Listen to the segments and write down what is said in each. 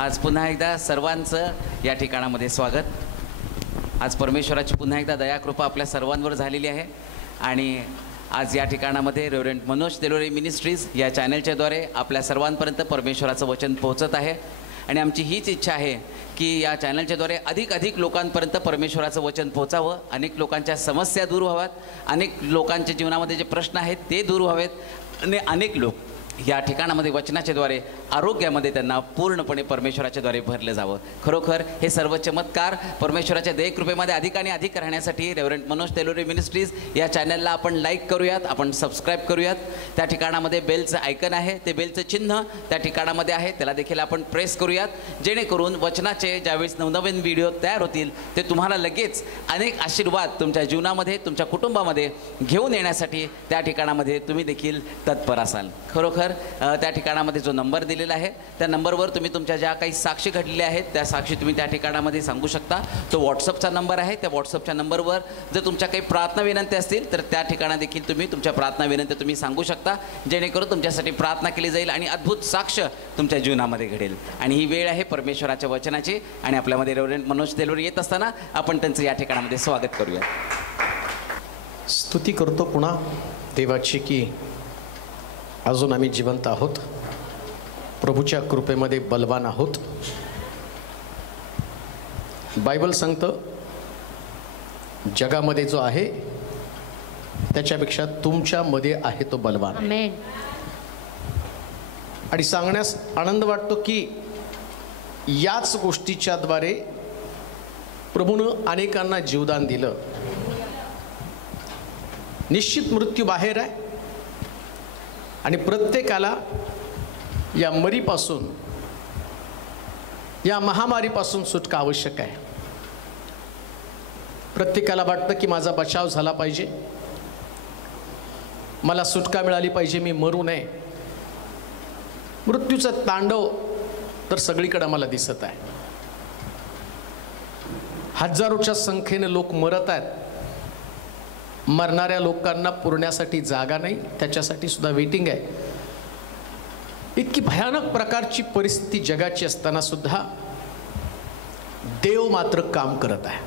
आज पुन्हा एकदा सर्वांचं या ठिकाणामध्ये स्वागत। आज परमेश्वराची पुन्हा एकदा दयाकृपा आपल्या सर्वांवर झालेली आहे आणि आज या ठिकाणामध्ये रेव्हरंड मनोज तेलोरे मिनिस्ट्रीज या चॅनलच्या द्वारे आपल्या सर्वांपर्यंत परमेश्वराचं वचन पोहोचत आहे आणि आमची हीच इच्छा आहे की या चॅनलच्या द्वारे अधिक लोकांपर्यंत परमेश्वराचं वचन पोहोचावं, अनेक लोकांच्या समस्या दूर व्हाव्यात, अनेक लोकांच्या जीवनामध्ये जे प्रश्न आहेत ते दूर व्हावेत आणि अनेक लोक या ठिकाणामध्ये वचनाच्या द्वारे आरोग्यामध्ये त्यांना पूर्णपणे परमेश्वराच्या द्वारे भरलं जावं। खरोखर हे सर्व चमत्कार परमेश्वराच्या दयेकृपेमध्ये अधिक आणि अधिक राहण्यासाठी रेव्हरंड मनोज तेलोरे मिनिस्ट्रीज या चॅनलला आपण लाईक करूयात, आपण सबस्क्राईब करूयात। त्या ठिकाणामध्ये बेलचं आयकन आहे, ते बेलचं चिन्ह त्या ठिकाणामध्ये आहे, त्याला देखील आपण प्रेस करूयात, जेणेकरून वचनाचे ज्यावेळेस नवनवीन व्हिडिओ तयार होतील ते तुम्हाला लगेच अनेक आशीर्वाद तुमच्या जीवनामध्ये, तुमच्या कुटुंबामध्ये घेऊन येण्यासाठी त्या ठिकाणामध्ये तुम्ही देखील तत्पर असाल। खरोखर त्या ठिकाणामध्ये जो नंबर दिलेला आहे त्या नंबरवर तुम्ही तुमच्या ज्या काही साक्षी घडलेल्या आहेत त्या साक्षी तुम्ही त्या ठिकाणामध्ये सांगू शकता। तो व्हॉट्सअपचा नंबर आहे, त्या व्हॉट्सअपच्या नंबरवर जर तुमच्या काही प्रार्थना विनंती असतील तर त्या ठिकाणा देखील तुम्ही तुमच्या प्रार्थना विनंती तुम्ही सांगू शकता, जेणेकरून तुमच्यासाठी प्रार्थना केली जाईल आणि अद्भुत साक्ष तुमच्या जीवनामध्ये घडेल। आणि ही वेळ आहे परमेश्वराच्या वचनाची आणि आपल्यामध्ये रेव्हरंड मनोज तेलोरे येत असताना आपण त्यांचं या ठिकाणामध्ये स्वागत करूया। स्तुती करतो पुन्हा देवाची की अजून आम्ही जिवंत आहोत, प्रभूच्या कृपेमध्ये बलवान आहोत। बायबल सांगतं जगामध्ये जो आहे त्याच्यापेक्षा तुमच्यामध्ये आहे तो बलवान। आमेन। आणि सांगण्यास आनंद वाटतो की याच गोष्टीच्या द्वारे प्रभूनं अनेकांना जीवदान दिलं। निश्चित मृत्यू बाहेर आहे आणि प्रत्येकाला या मरीपासून, या महामारीपासून सुटका आवश्यक आहे। प्रत्येकाला वाटतं की माझा बचाव झाला पाहिजे, मला सुटका मिळाली पाहिजे, मी मरू नये। मृत्यूचा तांडव तर सगळीकडे मला दिसत आहे। हजारोच्या संख्येने लोक मरत आहेत, मरणाऱ्या लोकांना पुरण्यासाठी जागा नाही, त्याच्यासाठी सुद्धा वेटिंग आहे। इतकी भयानक प्रकारची परिस्थिती जगाची असताना सुद्धा देव मात्र काम करत आहे,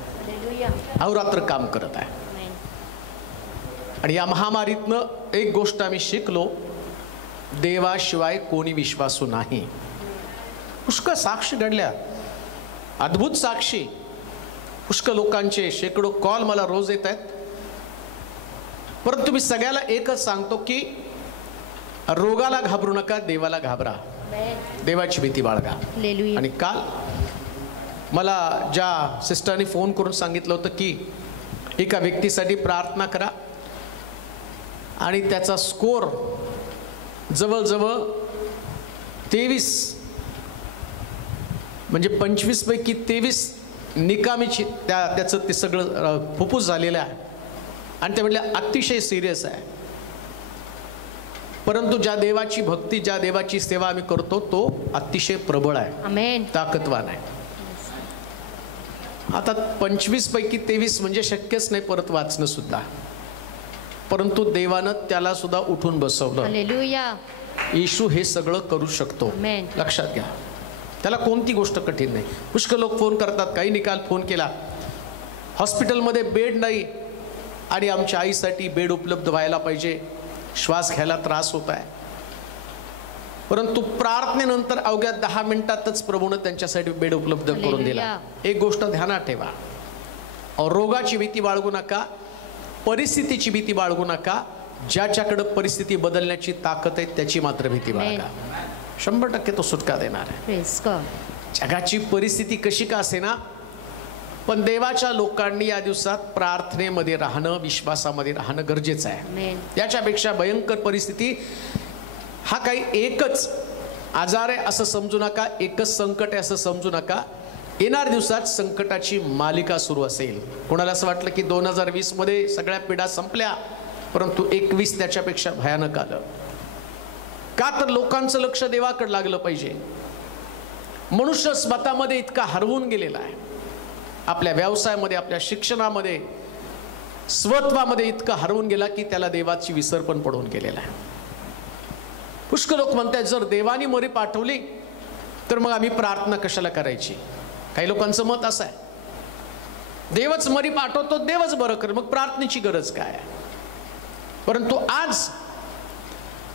अहोरात्र काम करत आहे। आणि या महामारीतनं एक गोष्ट आम्ही शिकलो, देवाशिवाय कोणी विश्वासू नाही। पुष्कळ साक्षी घडल्या, अद्भुत साक्षी, पुष्कळ लोकांचे शेकडो कॉल मला रोज येत आहेत। परंतु मी सगळ्याला एकच सांगतो की रोगाला घाबरू नका, देवाला घाबरा, देवाची भीती बाळगा। आणि काल मला ज्या सिस्टरने फोन करून सांगितलं होतं की एका व्यक्तीसाठी प्रार्थना करा आणि त्याचा स्कोर जवळजवळ 23 म्हणजे 25 पैकी 23 निकामीची त्याचं ते सगळं फुफ्फुस झालेलं आहे आणि ते म्हटले अतिशय सिरियस आहे। परंतु ज्या देवाची भक्ती, ज्या देवाची सेवा आम्ही करतो तो अतिशय प्रबळ आहे, आमेन, ताकदवान आहे। आता 25 पैकी 23 म्हणजे शक्यच नाही परत वाचणं सुद्धा, परंतु देवानं त्याला सुद्धा उठून बसवलं। हालेलुया। येशू हे सगळं करू शकतो, लक्षात घ्या, त्याला कोणती गोष्ट कठीण नाही। पुष्कळ लोक फोन करतात, काही निकाल फोन केला, हॉस्पिटलमध्ये बेड नाही आणि आमच्या आईसाठी बेड उपलब्ध व्हायला पाहिजे, श्वास घ्यायला त्रास होत आहे। परंतु प्रार्थनेनंतर अवघ्या 10 मिनिटातच प्रभूनं त्यांच्यासाठी बेड उपलब्ध करून दिला। एक गोष्ट ध्यानात ठेवा, रोगाची भीती बाळगू नका, परिस्थितीची भीती बाळगू नका, ज्याच्याकडे परिस्थिती बदलण्याची ताकद आहे त्याची मात्र भीती बाळगा। 100% तो सुटका देणार आहे। जगाची परिस्थिती कशी का असेना, पण देवाच्या लोकांनी या दिवसात प्रार्थनेमध्ये राहणं, विश्वासामध्ये राहणं गरजेचं आहे। याच्यापेक्षा भयंकर परिस्थिती हा काही एकच आजार आहे असं समजू नका, एकच संकट आहे असं समजू नका। येणाऱ्या दिवसात संकटाची मालिका सुरू असेल। कोणाला असं वाटलं की 2020 मध्ये सगळ्या पिढ्या संपल्या, परंतु 21 त्याच्यापेक्षा भयानक आलं। का तर लोकांचं लक्ष देवाकडे लागलं पाहिजे। मनुष्य स्वतःमध्ये इतका हरवून गेलेला आहे, आपल्या व्यवसायामध्ये, आपल्या शिक्षणामध्ये, स्वत्वामध्ये इतका हरवून गेला की त्याला देवाची विसर पण पडून गेलेला आहे। पुष्कळ लोक म्हणतात जर देवानी मरी पाठवली तर मग आम्ही प्रार्थना कशाला करायची? काही लोकांचं मत असं आहे, देवच मरी पाठवतो, देवच बरं कर, मग प्रार्थनेची गरज काय? परंतु आज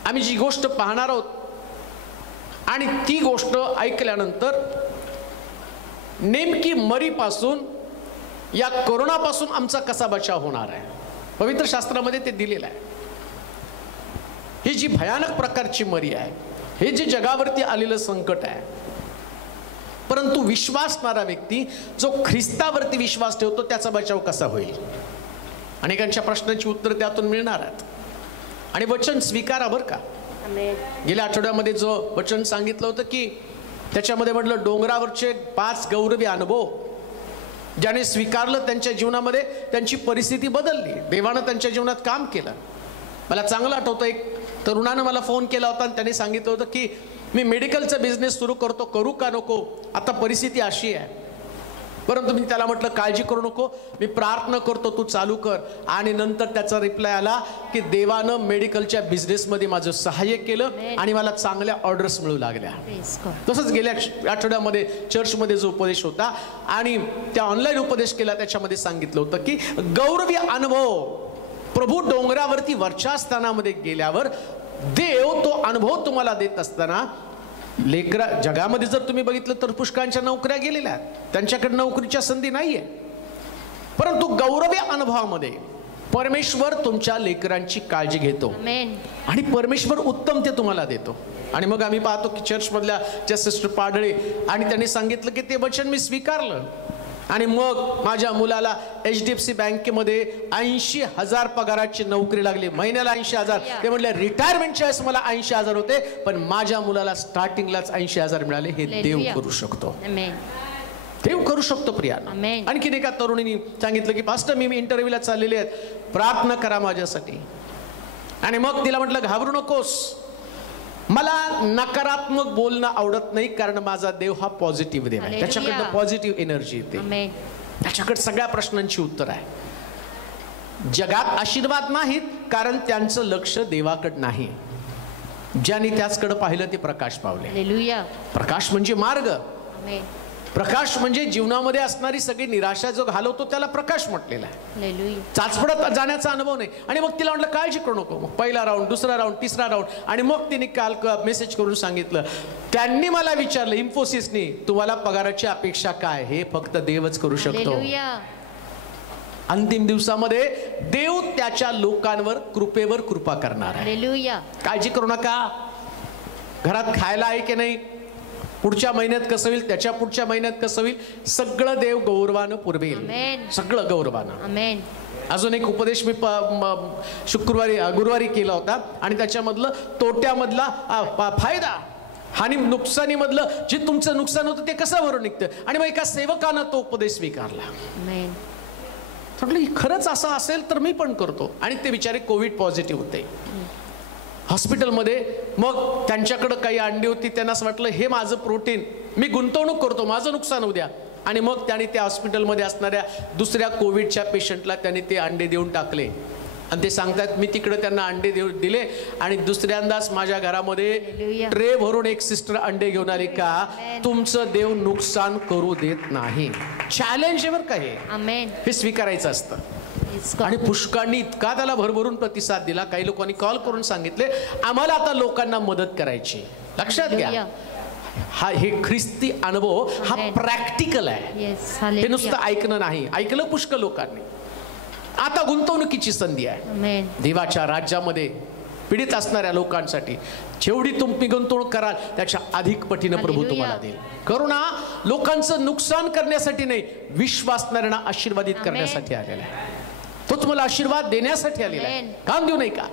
आम्ही जी गोष्ट पाहणार आहोत आणि ती गोष्ट ऐकल्यानंतर नेमकी मरीपासून, या कोरोनापासून आमचा कसा बचाव होणार आहे, पवित्र शास्त्रामध्ये ते दिलेलं आहे. ही जी भयानक प्रकारची मरी आहे, हे जे जगावरती आलेलं संकट आहे, परंतु विश्वासणारा व्यक्ती जो ख्रिस्तावरती विश्वास ठेवतो त्याचा बचाव कसा होईल? अनेकांच्या प्रश्नांची उत्तर त्यातून मिळणार आहेत. आणि वचन स्वीकारा बरं का. गेल्या आठवड्यामध्ये जो वचन सांगितलं होतं की त्याच्यामध्ये म्हटलं डोंगरावरचे 5 गौरवी अनुभव ज्याने स्वीकारलं त्यांच्या जीवनामध्ये त्यांची परिस्थिती बदलली, देवानं त्यांच्या जीवनात काम केलं. मला चांगलं आठवतं, एक तरुणानं मला फोन केला होता आणि त्यांनी सांगितलं होतं की मी मेडिकलचा बिझनेस सुरू करतो, करू का नको, आता परिस्थिती अशी आहे. परंतु मी त्याला म्हटलं काळजी करू नको, मी प्रार्थना करतो, तू चालू कर. आणि नंतर त्याचा रिप्लाय आला की देवानं मेडिकलच्या बिझनेसमध्ये माझं सहाय्य केलं आणि मला चांगल्या ऑर्डर्स मिळू लागल्या. तसंच गेल्या आठवड्यामध्ये चर्चमध्ये जो उपदेश होता आणि त्या ऑनलाईन उपदेश केला त्याच्यामध्ये सांगितलं होतं की गौरवी अनुभव, प्रभू डोंगरावरती वरच्या स्थानामध्ये गेल्यावर देव तो अनुभव तुम्हाला देत असताना, लेकरा जगामध्ये जर तुम्ही बघितलं तर पुष्कळांच्या नोकऱ्या गेलेल्या आहेत, त्यांच्याकडे नोकरीच्या संधी नाहीये. परंतु गौरवी अनुभवामध्ये परमेश्वर तुमच्या लेकरांची काळजी घेतो आणि परमेश्वर उत्तम ते तुम्हाला देतो. आणि मग आम्ही पाहतो की चर्चमधल्या ज्या सिस्टर पाडळे आणि त्यांनी सांगितलं की ते वचन मी स्वीकारलं आणि मग माझ्या मुलाला HDFC बँकेमध्ये 80,000 पगाराची नोकरी लागली, महिन्याला 80,000. ते म्हटले रिटायरमेंटच्या वेळेस मला 80,000 होते, पण माझ्या मुलाला स्टार्टिंगलाच 80,000 मिळाले. हे देव करू शकतो, देव करू शकतो प्रियानो. आणखीन एका तरुणीने सांगितलं की पास्टर मी इंटरव्ह्यूला चाललेले आहेत, प्रार्थना करा माझ्यासाठी. आणि मग तिला म्हटलं घाबरू नकोस, मला नकारात्मक बोलणं आवडत नाही, कारण माझा देव हा पॉझिटिव्ह देव आहे, त्याच्याकडनं पॉझिटिव्ह एनर्जी येते, त्याच्याकडे सगळ्या प्रश्नांची उत्तर आहे. जगात आशीर्वाद नाहीत कारण त्यांचं लक्ष देवाकडे नाही. ज्यांनी त्याचकडे पाहिलं ते प्रकाश पावले. प्रकाश म्हणजे मार्ग, प्रकाश म्हणजे जीवनामध्ये असणारी सगळी निराशा जो घालवतो त्याला प्रकाश म्हटलेला आहे. चाचपडत जाण्याचा अनुभव नाही. आणि मग तिला म्हटलं काळजी करू नको. मग पहिला राऊंड, दुसरा राऊंड, तिसरा राऊंड, आणि मग तिने काल मेसेज करून सांगितलं, त्यांनी मला विचारलं इन्फोसिसनी तुम्हाला पगाराची अपेक्षा काय, हे फक्त देवच करू शकतो. अंतिम दिवसामध्ये देव त्याच्या लोकांवर कृपेवर कृपा करणार आहे. काळजी करू नका. घरात खायला आहे की नाही, पुढच्या महिन्यात कसं होईल, त्याच्या पुढच्या महिन्यात कसं होईल, सगळं देव गौरवानं पुरवेल, सगळं गौरवानं. अजून एक उपदेश मी गुरुवारी केला होता आणि त्याच्यामधलं तोट्यामधला फायदा आणि नुकसानीमधलं जे तुमचं नुकसान होतं ते कसं भरून निघतं. आणि मग एका सेवकानं तो उपदेश स्वीकारला. म्हटलं खरंच असं असेल तर मी पण करतो. आणि ते बिचारे कोविड पॉझिटिव्ह होते हॉस्पिटलमध्ये. मग त्यांच्याकडे काही अंडी होती, त्यांना असं वाटलं हे माझं प्रोटीन, मी गुंतवणूक करतो, माझं नुकसान होऊ द्या. आणि मग त्यांनी त्या हॉस्पिटलमध्ये असणाऱ्या दुसऱ्या कोविडच्या पेशंटला त्यांनी ते अंडे देऊन टाकले. आणि ते सांगतात मी तिकडे त्यांना अंडे दिले आणि दुसऱ्यांदाच माझ्या घरामध्ये ट्रे भरून एक सिस्टर अंडे घेऊन आली. का तुमचं देव नुकसान करू देत नाही. चॅलेंज वर काय हे स्वीकारायचं असतं. आणि पुष्कळांनी इतका त्याला भरभरून प्रतिसाद दिला. काही लोकांनी कॉल करून सांगितले आम्हाला आता लोकांना मदत करायची. लक्षात घ्या, हे ख्रिस्ती अनुभव हा प्रॅक्टिकल आहे. हे नुसतं ऐकणं नाही. ऐकलं पुष्कळ लोकांनी. आता गुंतवणुकीची संधी आहे देवाच्या राज्यामध्ये. पीडित असणाऱ्या लोकांसाठी जेवढी तुम्ही गुंतवणूक कराल त्याच्या अधिक पटीनं प्रभू तुम्हाला देईल. करुणा लोकांचं नुकसान करण्यासाठी नाही, विश्वासणाऱ्यांना आशीर्वादित करण्यासाठी आलेला आहे. तो तुम्हाला आशीर्वाद देण्यासाठी आलेला आहे. काम देऊ नाही का.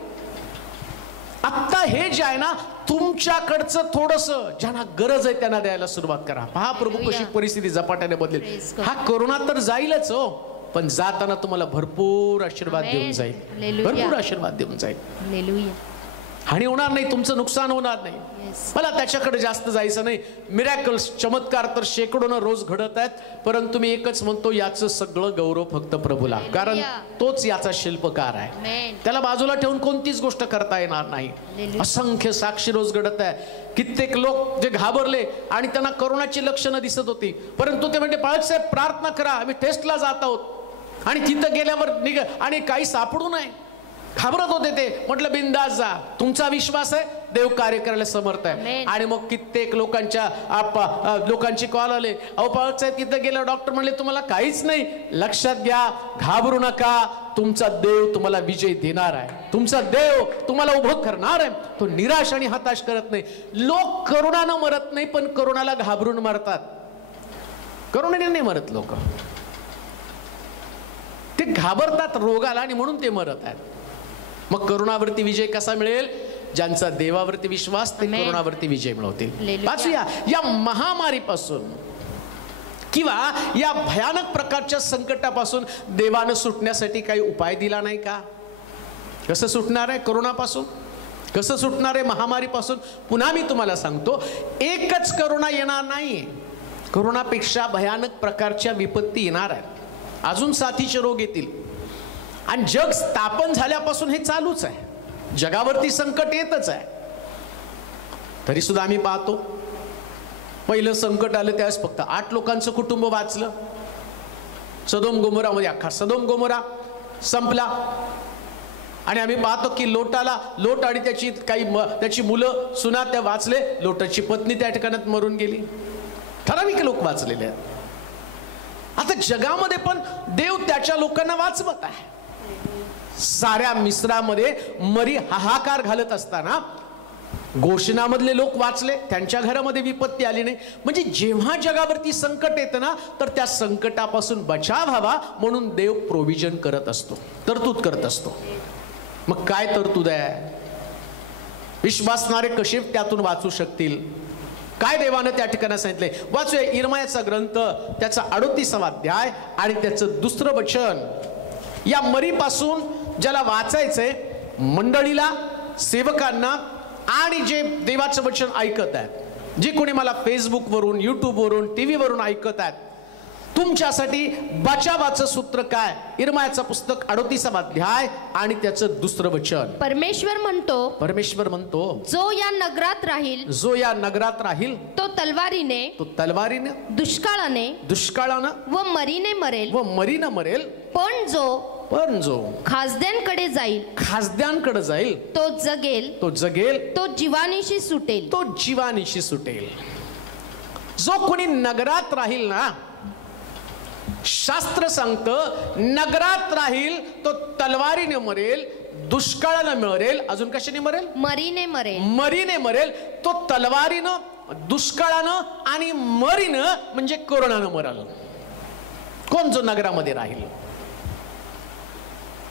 आता हे जे आहे ना तुमच्याकडचं थोडंसं ज्यांना गरज आहे त्यांना द्यायला सुरुवात करा. पहा प्रभू कशी परिस्थिती झपाट्याने बदलेल. हा कोरोना तर जाईलच हो, पण जाताना तुम्हाला भरपूर आशीर्वाद देऊन जाईल, भरपूर आशीर्वाद देऊन जाईल. हानी होणार नाही, तुमचं नुकसान होणार नाही. मला त्याच्याकडे जास्त जायचं नाही. मिरॅकल्स, चमत्कार तर शेकडोनं रोज घडत आहेत, परंतु मी एकच म्हणतो, याचं सगळं गौरव फक्त प्रभूला, कारण तोच याचा शिल्पकार आहे. त्याला बाजूला ठेवून कोणतीच गोष्ट करता येणार नाही. असंख्य साक्षी रोज घडत आहे. कित्येक लोक जे घाबरले आणि त्यांना करोनाची लक्षणं दिसत होती, परंतु ते म्हणजे बाळक साहेब प्रार्थना करा, आम्ही टेस्टला जात आहोत, आणि तिथं गेल्यावर आणि काही सापडू नये, घाबरत होते ते. म्हटलं बिंदास जा, तुमचा विश्वास आहे, देव कार्य करायला समर्थ आहे. आणि मग कित्येक लोकांची कॉल आले, अहो बाळक साहेब तिथं गेलं, डॉक्टर म्हणले तुम्हाला काहीच नाही. लक्षात घ्या, घाबरू नका, तुमचा देव तुम्हाला विजय देणार आहे, तुमचा देव तुम्हाला उभं करणार आहे. तो निराश आणि हताश करत नाही. लोक करोनानं मरत नाही, पण करोनाला घाबरून मरतात. करोनाने नाही मरत लोक, ते घाबरतात रोगाला आणि म्हणून ते मरत आहेत. मग करोनावरती विजय कसा मिळेल? ज्यांचा देवावरती विश्वास, ते करोनावरती विजय मिळवतील. वाचूया, या महामारीपासून किंवा या भयानक प्रकारच्या संकटापासून देवानं सुटण्यासाठी काही उपाय दिला नाही का? कसं सुटणार आहे करोनापासून? कसं सुटणार आहे महामारीपासून? पुन्हा मी तुम्हाला सांगतो, एकच करोना येणार नाही, करोनापेक्षा भयानक प्रकारच्या विपत्ती येणार आहेत. अजून साथीचे रोग येतील. आणि जग स्थापन झाल्यापासून हे चालूच आहे, जगावरती संकट येतच आहे. तरी सुद्धा आम्ही पाहतो, पहिलं संकट आलं त्यावेळेस फक्त 8 लोकांचं कुटुंब वाचलं. सदोम गोमोरामध्ये अख्खा सदोम गोमोरा संपला. आणि आम्ही पाहतो की लोट आणि त्याची मुलं सुना त्या वाचले. लोटाची पत्नी त्या ठिकाणात मरून गेली. ठराविक लोक वाचलेले आहेत. आता जगामध्ये पण देव त्याच्या लोकांना वाचवत आहे. साऱ्या मिस्रामध्ये मरी हाहाकार घालत असताना गोषणामधले लोक वाचले, त्यांच्या घरामध्ये विपत्ती आली नाही. म्हणजे जेव्हा जगावरती संकट येतं ना, तर त्या संकटापासून बचाव व्हावा म्हणून देव प्रोव्हिजन करत असतो, तरतूद करत असतो. मग काय तरतूद आहे? विश्वासणारे कसे त्यातून वाचू शकतील? काय देवानं त्या ठिकाणी सांगितले? वाचूया इर्मायाचा ग्रंथ, त्याचा 38वा अध्याय आणि त्याचं 2रं वचन. या मरीपासून ज्याला वाचायचंय, मंडळीला, सेवकांना आणि जे देवाचं वचन ऐकत आहेत, जे कोणी मला फेसबुकवरून, यूट्यूबवरून, टीव्हीवरून ऐकत आहेत, तुमच्यासाठी बचावाचं सूत्र काय? इर्मायाचं पुस्तक 38वा अध्याय आणि त्याचं 2रं वचन. परमेश्वर म्हणतो, जो या नगरात राहील तो तलवारीने दुष्काळानं व मरीने मरेल. पण जो खासद्यांकडे जाईल तो जगेल, तो जीवानीशी सुटेल. जो कोणी नगरात राहील ना, शास्त्र सांगतं, नगरात राहील तो तलवारीने मरेल, दुष्काळानं मरेल. अजून कशाने मरेल? मरीने मरेल. तो तलवारीनं, दुष्काळानं आणि मरीनं म्हणजे कोरोनानं मरल. कोण? जो नगरामध्ये राहील.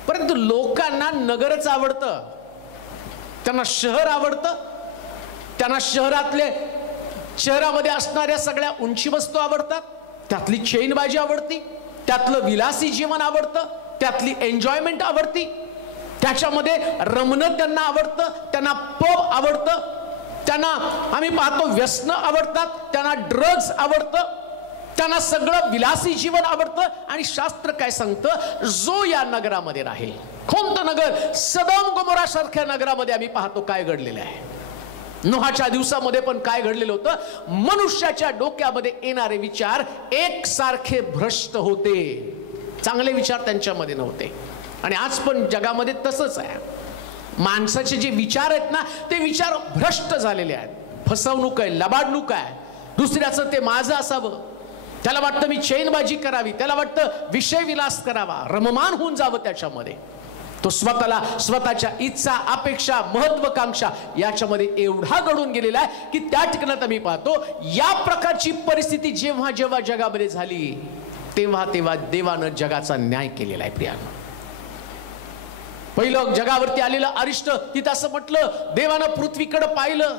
परंतु लोकांना नगरच आवडतं, त्यांना शहर आवडतं, त्यांना शहरामध्ये असणाऱ्या सगळ्या उंची वस्तू आवडतात, त्यातली चैनबाजी आवडती, त्यातलं विलासी जीवन आवडतं, त्यातली एन्जॉयमेंट आवडती, त्याच्यामध्ये रमणं त्यांना आवडतं, त्यांना पब आवडतं, त्यांना आम्ही पाहतो व्यसन आवडतात, त्यांना ड्रग्ज आवडतं, त्यांना सगळं विलासी जीवन आवडतं. आणि शास्त्र काय सांगतं? जो या नगरामध्ये राहील. कोणतं नगर? सदोम गोमोरा सारख्या नगरामध्ये आम्ही पाहतो काय घडलेलं आहे. नोहाच्या दिवसामध्ये पण काय घडलेलं होतं? मनुष्याच्या डोक्यामध्ये येणारे विचार एकसारखे भ्रष्ट होते, चांगले विचार त्यांच्यामध्ये नव्हते. आणि आज पण जगामध्ये तसंच आहे. माणसाचे जे विचार आहेत ना, ते विचार भ्रष्ट झालेले आहेत. फसवणूक आहे, लबाडणूक आहे, दुसऱ्याचं ते माझं असावं, त्याला वाटतं मी चैनबाजी करावी, त्याला वाटतं विषय विलास करावा, रममान होऊन जावं त्याच्यामध्ये. तो स्वतःच्या इच्छा, अपेक्षा, महत्वाकांक्षा याच्यामध्ये एवढा घडून गेलेला आहे की त्या ठिकाणात आम्ही पाहतो या प्रकारची परिस्थिती जेव्हा जेव्हा जगामध्ये झाली, तेव्हा देवानं जगाचा न्याय केलेला आहे. प्रियानो, पहिलं जगावरती आलेलं अरिष्ट, तिथं असं म्हटलं, देवानं पृथ्वीकडे पाहिलं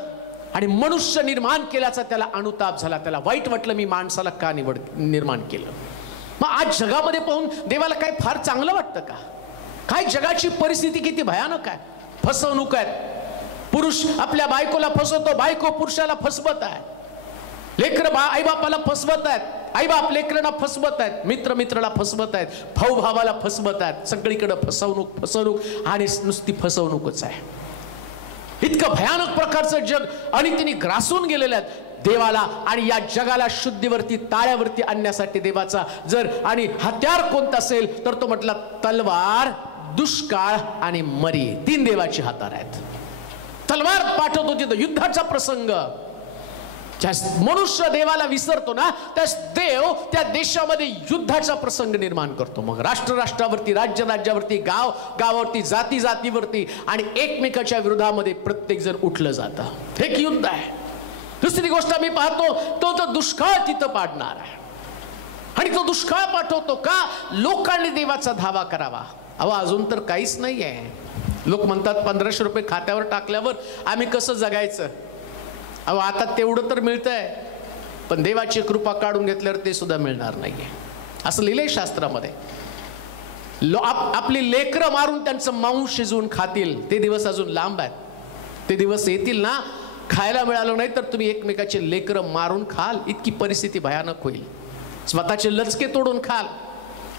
आणि मनुष्य निर्माण केल्याचा त्याला अनुताप झाला. त्याला वाईट वाटलं, मी माणसाला का निर्माण केलं. मग आज जगामध्ये पाहून देवाला काय फार चांगलं वाटतं का? काय जगाची परिस्थिती किती भयानक आहे. फसवणूक आहेत, पुरुष आपल्या बायकोला फसवतो, बायको पुरुषाला फसवत आहे, लेकर आई बापाला फसवत आहेत, आई बाप लेकरांना फसवत आहेत, मित्र मित्राला फसवत आहेत, भाऊ भावाला फसवत आहेत. सगळीकडे फसवणूक फसवणूक आणि नुसती फसवणूकच आहे. इतकं भयानक प्रकारचं जग आणि तिने ग्रासून गेलेले आहेत. देवाला आणि या जगाला शुद्धीवरती ताळ्यावरती आणण्यासाठी देवाचा जर आणि हत्यार कोणता असेल तर तो म्हटला तलवार, दुष्काळ आणि मरी. 3 देवाची हातार आहेत. तलवार पाठवतो तिथं युद्धाचा प्रसंग. मनुष्य देवाला विसरतो ना, त्यास देव त्या देशामध्ये युद्धाचा प्रसंग निर्माण करतो. मग राष्ट्र राष्ट्रावरती, राज्य राज्यावरती, गाव गावावरती, जाती जातीवरती आणि एकमेकाच्या विरोधामध्ये प्रत्येक जण उठलं जातं. एक युद्ध आहे. दुसरी गोष्ट आम्ही पाहतो तो दुष्काळ तिथं पाडणार आहे. आणि तो दुष्काळ पाठवतो का? लोकांनी देवाचा धावा करावा. अहो अजून तर काहीच नाही आहे. लोक म्हणतात 1500 रुपये खात्यावर टाकल्यावर आम्ही कसं जगायचं. अहो आता तेवढं तर मिळतंय, पण देवाची कृपा काढून घेतल्यावर ते सुद्धा मिळणार नाहीये. असं लिहिलंय शास्त्रामध्ये. आपली लेकरं मारून त्यांचं मांस शिजवून खातील. ते दिवस अजून लांब आहेत. ते दिवस येतील ना, खायला मिळालं नाही तर तुम्ही एकमेकाचे लेकरं मारून खाल. इतकी परिस्थिती भयानक होईल. स्वतःचे लचके तोडून खाल.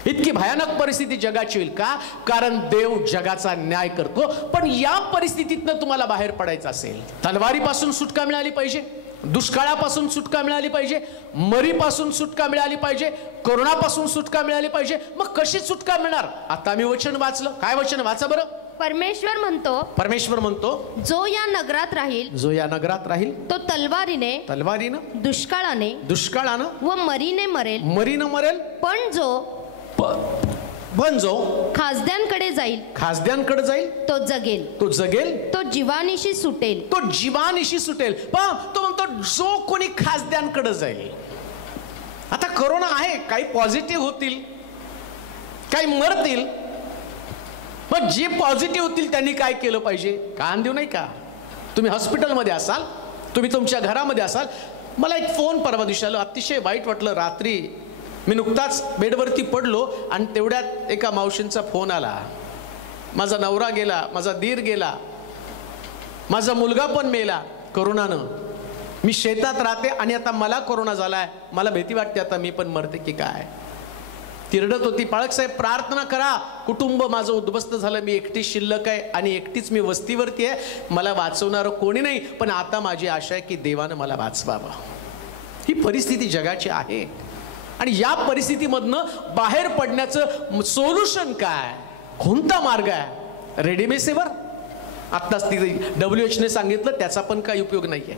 इतकी भयानक परिस्थिती जगाची होईल. का? कारण देव जगाचा न्याय करतो. पण या परिस्थितीतनं तुम्हाला बाहेर पडायचं असेल, तलवारीपासून सुटका मिळाली पाहिजे, दुष्काळापासून सुटका मिळाली पाहिजे, मरीपासून सुटका मिळाली पाहिजे, कोरोनापासून सुटका मिळाली पाहिजे. मग कशी सुटका मिळणार? आता मी वचन वाचलं. काय वचन? वाचा बरं. परमेश्वर म्हणतो जो या नगरात राहील तो तलवारीने दुष्काळानं व मरीने मरेल. पण जो खासद्यांकडे जाईल तो जगेल. तो जीवानीशी सुटेल. पण तो म्हणतो जो कोणी खासद्यांकडे जाईल. आता कोरोना आहे, काही पॉझिटिव्ह होतील, काही मरतील. पण जे पॉझिटिव्ह होतील त्यांनी काय केलं पाहिजे? कान देऊ नाही का? तुम्ही हॉस्पिटलमध्ये असाल, तुम्ही तुमच्या घरामध्ये असाल. मला एक फोन परवा दिवशी आला, अतिशय वाईट वाटलं. रात्री मी नुकताच बेडवरती पडलो आणि तेवढ्यात एका मावशींचा फोन आला. माझा नवरा गेला, माझा दीर गेला, माझा मुलगा पण मेला कोरोनानं. मी शेतात राहते आणि आता मला कोरोना झालाय. मला भीती वाटते आता मी पण मरते की काय. ती रडत होती. पाळक साहेब प्रार्थना करा, कुटुंब माझं उद्ध्वस्त झालं, मी एकटी शिल्लक आहे आणि एकटीच मी वस्तीवरती आहे, मला वाचवणारं कोणी नाही. पण आता माझी आशा आहे की देवानं मला वाचवावं. ही परिस्थिती जगाची आहे. आणि या परिस्थितीमधनं बाहेर पडण्याचं सोल्युशन काय? कोणता मार्ग आहे? रेडीमेसेवर आत्ताच WHO ने सांगितलं, त्याचा पण काही उपयोग नाहीये.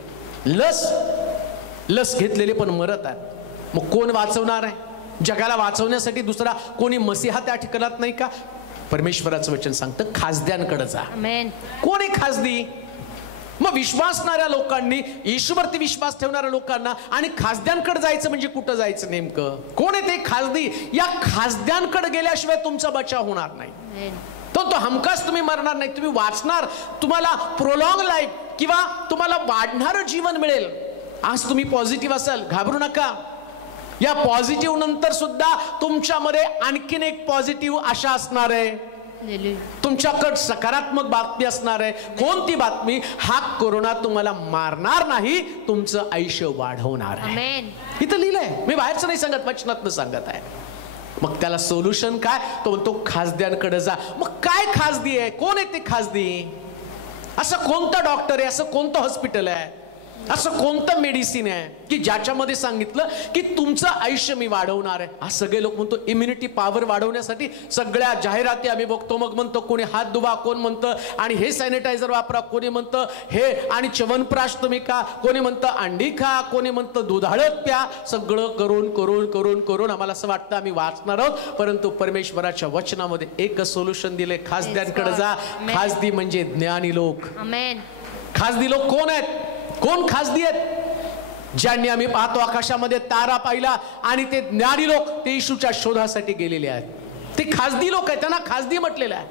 लस घेतलेले पण मरत आहेत. मग कोण वाचवणार आहे? जगाला वाचवण्यासाठी दुसरा कोणी मसीहा त्या ठिकाणात नाही का? परमेश्वराचं वचन सांगतं खासद्यांकडे जा. कोण आहे खासदी? मग विश्वासणाऱ्या लोकांनी, ईश्वरती विश्वास ठेवणाऱ्या लोकांना आणि खासद्यांकडे जायचं म्हणजे कुठं जायचं नेमकं? कोण आहे ते खासदी? या खासद्यांकडे गेल्याशिवाय तुमचा बचाव होणार नाही. तो हमखास तुम्ही मरणार नाही, तुम्ही वाचणार. तुम्हाला प्रोलॉंग लाईफ किंवा तुम्हाला वाढणारं जीवन मिळेल. आज तुम्ही पॉझिटिव्ह असाल, घाबरू नका. या पॉझिटिव्ह नंतर सुद्धा तुमच्यामध्ये आणखीन एक पॉझिटिव्ह आशा असणार आहे. तुमच्याकडे सकारात्मक बातमी असणार आहे. कोणती बातमी? हा कोरोना तुम्हाला मारणार नाही, तुमचं आयुष्य वाढवणार आहे. इथं लिहिलंय, मी बाहेरचं नाही सांगत, वचनातनं सांगत आहे. मग त्याला सोल्युशन काय? तो म्हणतो खासद्यांकडे जा. मग काय खासदी आहे? कोण आहे ते खासदी? असं कोणतं डॉक्टर आहे, असं कोणतं हॉस्पिटल आहे, असं कोणतं मेडिसिन आहे की ज्याच्यामध्ये सांगितलं की तुमचं आयुष्य मी वाढवणार आहे? आज सगळे लोक म्हणतो इम्युनिटी पॉवर वाढवण्यासाठी सगळ्या जाहिराती आम्ही बघतो. मग म्हणतो कोणी हात धुवा, कोण म्हणतं आणि हे सॅनिटायझर वापरा, कोणी म्हणतं हे आणि च्यवनप्राश तुम्ही का, कोणी म्हणतं अंडी खा, कोणी म्हणतं दूध हळद प्या. सगळं करून करून करून करून आम्हाला असं वाटतं आम्ही वाचणार आहोत. परंतु परमेश्वराच्या वचनामध्ये एकच सोल्युशन दिले, खासद्यांकडे जा. खासदी म्हणजे ज्ञानी लोक. खासदी लोक कोण आहेत? कोण खासदी आहेत? ज्यांनी आम्ही पाहतो आकाशामध्ये तारा पाहिला आणि ते ज्ञानी लोक ते येशूच्या शोधासाठी गेलेले आहेत. ते खासदी लोक आहेत, त्यांना खासदी म्हटलेलं आहे.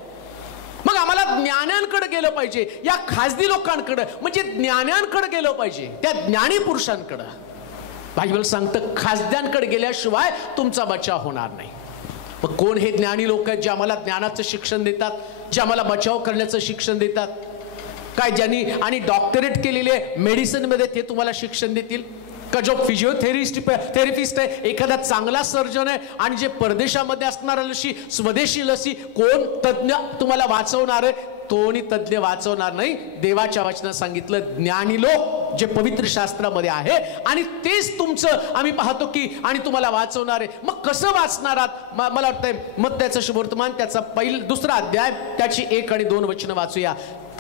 मग आम्हाला ज्ञानांकडे गेलं पाहिजे. या खासदी लोकांकडे म्हणजे ज्ञानांकडे गेलं पाहिजे, त्या ज्ञानी पुरुषांकडे. बायबल सांगतं खासद्यांकडे गेल्याशिवाय तुमचा बचाव होणार नाही. मग कोण हे ज्ञानी लोक आहेत जे आम्हाला ज्ञानाचं शिक्षण देतात, जे आम्हाला बचाव करण्याचं शिक्षण देतात? काय ज्यांनी आणि डॉक्टरेट केलेले मेडिसिन मध्ये ते तुम्हाला शिक्षण देतील का? जो थेरपिस्ट आहे, एखादा चांगला सर्जन आहे आणि जे परदेशामध्ये असणाऱ्या लसी, स्वदेशी लसी, कोण तज्ञ तुम्हाला वाचवणार आहे? कोणी तज्ञ वाचवणार नाही. देवाच्या वचनात सांगितलं ज्ञानी लोक जे पवित्र शास्त्रामध्ये आहे आणि तेच तुमचं आम्ही पाहतो की आणि तुम्हाला वाचवणार आहे. मग कसं वाचणार आहात? मला वाटतंय मत्त्याचं शुभवर्तमान त्याचा दुसरा अध्याय त्याची 1 आणि 2 वचनं वाचूया.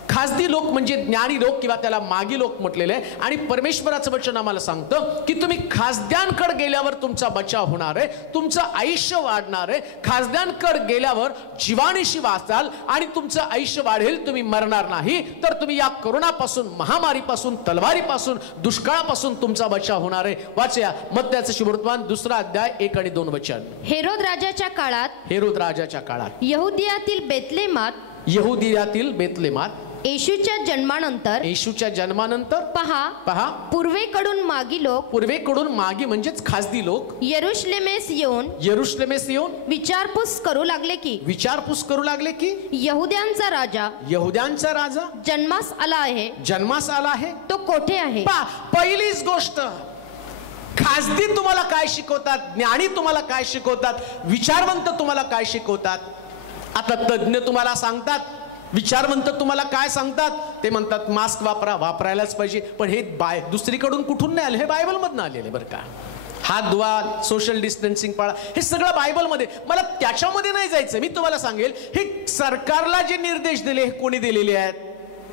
खाजदी लोक म्हणजे ज्ञानी लोक किंवा त्याला मागी लोक म्हटलेले आहे. आणि परमेश्वराचं वचन आम्हाला सांगतं की तुम्ही खाजद्यांकडे गेल्यावर तुमचा बचाव होणार आहे, तुमचं आयुष्य वाढणार आहे. खाजद्यांकडे गेल्यावर जीवानीशी वाचाल आणि तुमचं आयुष्य वाढेल, तुम्ही मरणार नाही. तर तुम्ही या कोरोनापासून, महामारीपासून, तलवारीपासून, दुष्काळापासून तुमचा बचाव होणार आहे. वाचूया मत्त्याचं शुभवर्तमान 2 अध्याय 1 आणि 2 वचन. हेरोद राजाच्या काळात यहुदियातील बेतलेमात येशूच्या जन्मानंतर पहा पूर्वेकडून मागी म्हणजेच खाजदी लोक यरुशलेमेस येऊन विचारपूस करू लागले की यहुद्यांचा राजा जन्मास आला आहे तो कोठे आहे. पहिलीच गोष्ट, खाजदी तुम्हाला काय शिकवतात, ज्ञानी तुम्हाला काय शिकवतात, विचारवंत तुम्हाला काय शिकवतात. आता तज्ञ तुम्हाला सांगतात, विचारवंत तुम्हाला काय सांगतात? ते म्हणतात मास्क वापरायलाच पाहिजे. पण हे दुसरीकडून कुठून नाही आले, हे बायबल मधून आलेले बरं का. हात धुवा, सोशल डिस्टन्सिंग पाळा, हे सगळं बायबलमध्ये. मला त्याच्यामध्ये नाही जायचं. मी तुम्हाला सांगेल हे सरकारला जे निर्देश दिले हे कोणी दिलेले आहेत?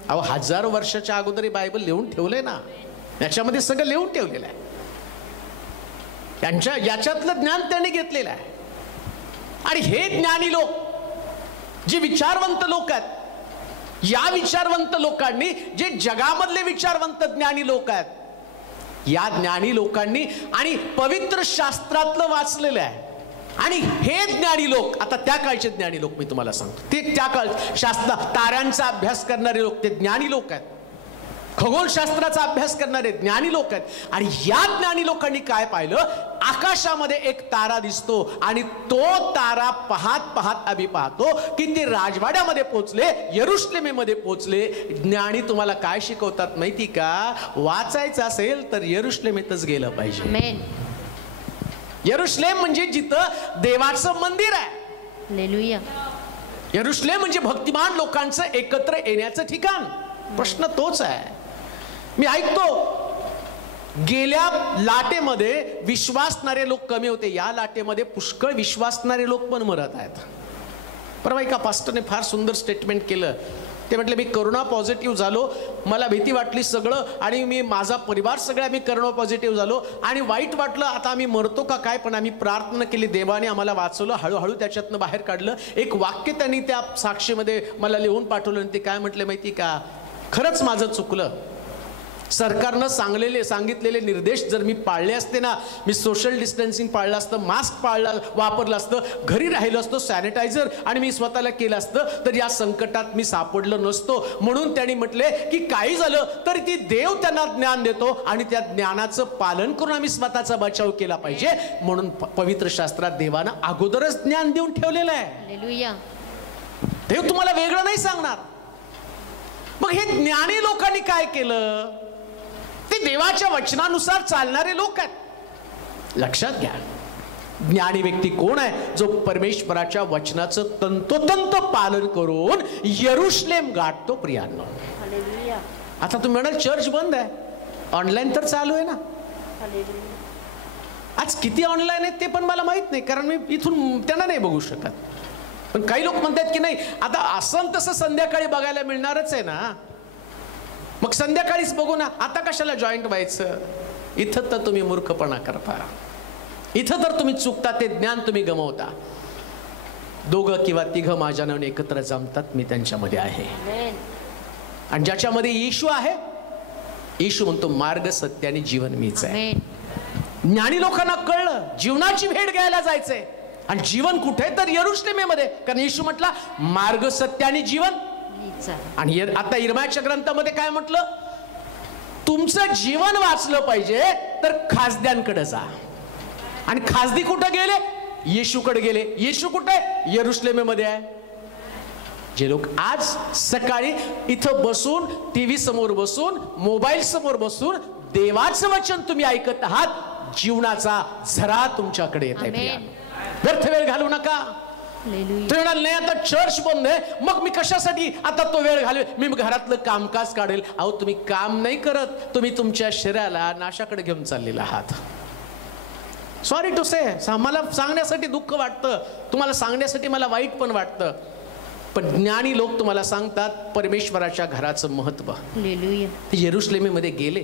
अहो, हजारो वर्षाच्या अगोदर बायबल लिहून ठेवलंय ना, याच्यामध्ये सगळं लिहून ठेवलेलं आहे. याच्यातलं ज्ञान त्यांनी घेतलेलं आहे. आणि हे ज्ञानी लोक जे विचारवंत लोक आहेत, या विचारवंत लोकांनी, जे जगामधले विचारवंत ज्ञानी लोक आहेत, या ज्ञानी लोकांनी आणि पवित्र शास्त्रातलं वाचलेलं आहे. आणि हे ज्ञानी लोक, आता त्या काळचे ज्ञानी लोक मी तुम्हाला सांगतो, ते त्या काळ शास्त्र ताऱ्यांचा अभ्यास करणारे लोक ते ज्ञानी लोक आहेत. खगोलशास्त्राचा अभ्यास करणारे ज्ञानी लोक आहेत. आणि या ज्ञानी लोकांनी काय पाहिलं? आकाशामध्ये एक तारा दिसतो आणि तो तारा पाहत पाहत आम्ही पाहतो की ते राजवाड्यामध्ये पोहोचले, यरुशलेमेमध्ये पोहोचले. ज्ञानी तुम्हाला काय शिकवतात माहिती का? वाचायचं असेल तर यरुशलेमेतच गेलं पाहिजे. यरुशलेम म्हणजे जिथं देवाचं मंदिर आहे. हालेलुया. यरुशलेम म्हणजे भक्तिमान लोकांचं एकत्र येण्याचं ठिकाण. प्रश्न तोच आहे. मी ऐकतो गेल्या लाटेमध्ये विश्वासणारे लोक कमी होते, या लाटेमध्ये पुष्कळ विश्वासणारे लोक पण मरत आहेत. परवा एका पास्टरने फार सुंदर स्टेटमेंट केलं. ते म्हटले मी कोरोना पॉझिटिव्ह झालो, मला भीती वाटली सगळं, आणि मी माझा परिवार सगळे आम्ही कोरोना पॉझिटिव्ह झालो आणि वाईट वाटलं, आता आम्ही मरतो का काय, पण आम्ही प्रार्थना केली, देवाने आम्हाला वाचवलं, हळूहळू त्याच्यातनं बाहेर काढलं. एक वाक्य त्यांनी त्या साक्षीमध्ये मला लिहून पाठवलं आणि ते काय म्हटले माहिती का? खरंच माझं चुकलं. सरकारनं सांगितलेले निर्देश जर मी पाळले असते ना, मी सोशल डिस्टन्सिंग पाळलं असतं, मास्क वापरलं असतं, घरी राहिलो असतो, सॅनिटायझर आणि मी स्वतःला केलं असतं, तर या संकटात मी सापडलो नसतो. म्हणून त्यांनी म्हटले की काही झालं तरी ती देव त्यांना ज्ञान देतो आणि त्या ज्ञानाचं पालन करून आम्ही स्वतःचा बचाव केला पाहिजे. म्हणून पवित्र शास्त्रात देवानं अगोदरच ज्ञान देऊन ठेवलेलं आहे. हालेलुया. देव तुम्हाला वेगळं नाही सांगणार. मग हे ज्ञानी लोकांनी काय केलं? ते देवाच्या वचनानुसार चालणारे लोक आहेत. लक्षात घ्या, ज्ञानी व्यक्ती कोण आहे? जो परमेश्वराच्या वचनाचं तंतोतंत पालन करून यरुशलेम गाठतो. प्रियांनो, आता तुम्ही म्हणाल चर्च बंद आहे, ऑनलाईन तर चालू आहे ना. आज किती ऑनलाईन आहेत ते पण मला माहित नाही, कारण मी इथून त्यांना नाही बघू शकत. पण काही लोक म्हणतात की नाही, आता असं तसं संध्याकाळी बघायला मिळणारच आहे ना, मग संध्याकाळीच बघू ना, आता कशाला जॉईंट व्हायचं. इथं तर तुम्ही मूर्खपणा करता, इथं तर तुम्ही चुकता, ते ज्ञान तुम्ही गमावता. 2 किंवा 3 माझ्या नावाने एकत्र जमतात, मी त्यांच्यामध्ये आहे. आणि ज्याच्यामध्ये येशू आहे, येशू म्हणतो मार्ग, सत्य आणि जीवन मीच आहे. ज्ञानी लोकांना कळलं जीवनाची भेट घ्यायला जायचंय. आणि जीवन कुठे? तर यरुशलेमेमध्ये. कारण येशू म्हटला मार्ग, सत्य आणि जीवन. आणि आता इर्मायाच्या ग्रंथामध्ये काय म्हटलं? तुमचं जीवन वाचलं पाहिजे तर खाजद्यांकडे जा. आणि खाजदी कुठे गेले? येशूकडे गेले. येशू कुठे? यरुशलेमेमध्ये आहे. जे लोक आज सकाळी इथं बसून टीव्ही समोर बसून मोबाईल समोर बसून देवाचं वचन तुम्ही ऐकत आहात, जीवनाचा झरा तुमच्याकडे येत आहे. व्यर्थ वेळ घालू नका. नाही आता चर्च बंद आहे, मग मी कशासाठी आता तो वेळ घालवे, मी घरातलं कामकाज काढेल. अहो तुम्ही काम नाही करत, तुम्ही तुमच्या शरीराला नाशाकडे घेऊन चाललेला आहात. सॉरी टू से, मला सांगण्यासाठी दुःख वाटतं, तुम्हाला सांगण्यासाठी मला वाईट पण वाटतं, पण ज्ञानी लोक तुम्हाला सांगतात परमेश्वराच्या घराचं महत्व. ते यरुशलेमेमध्ये गेले.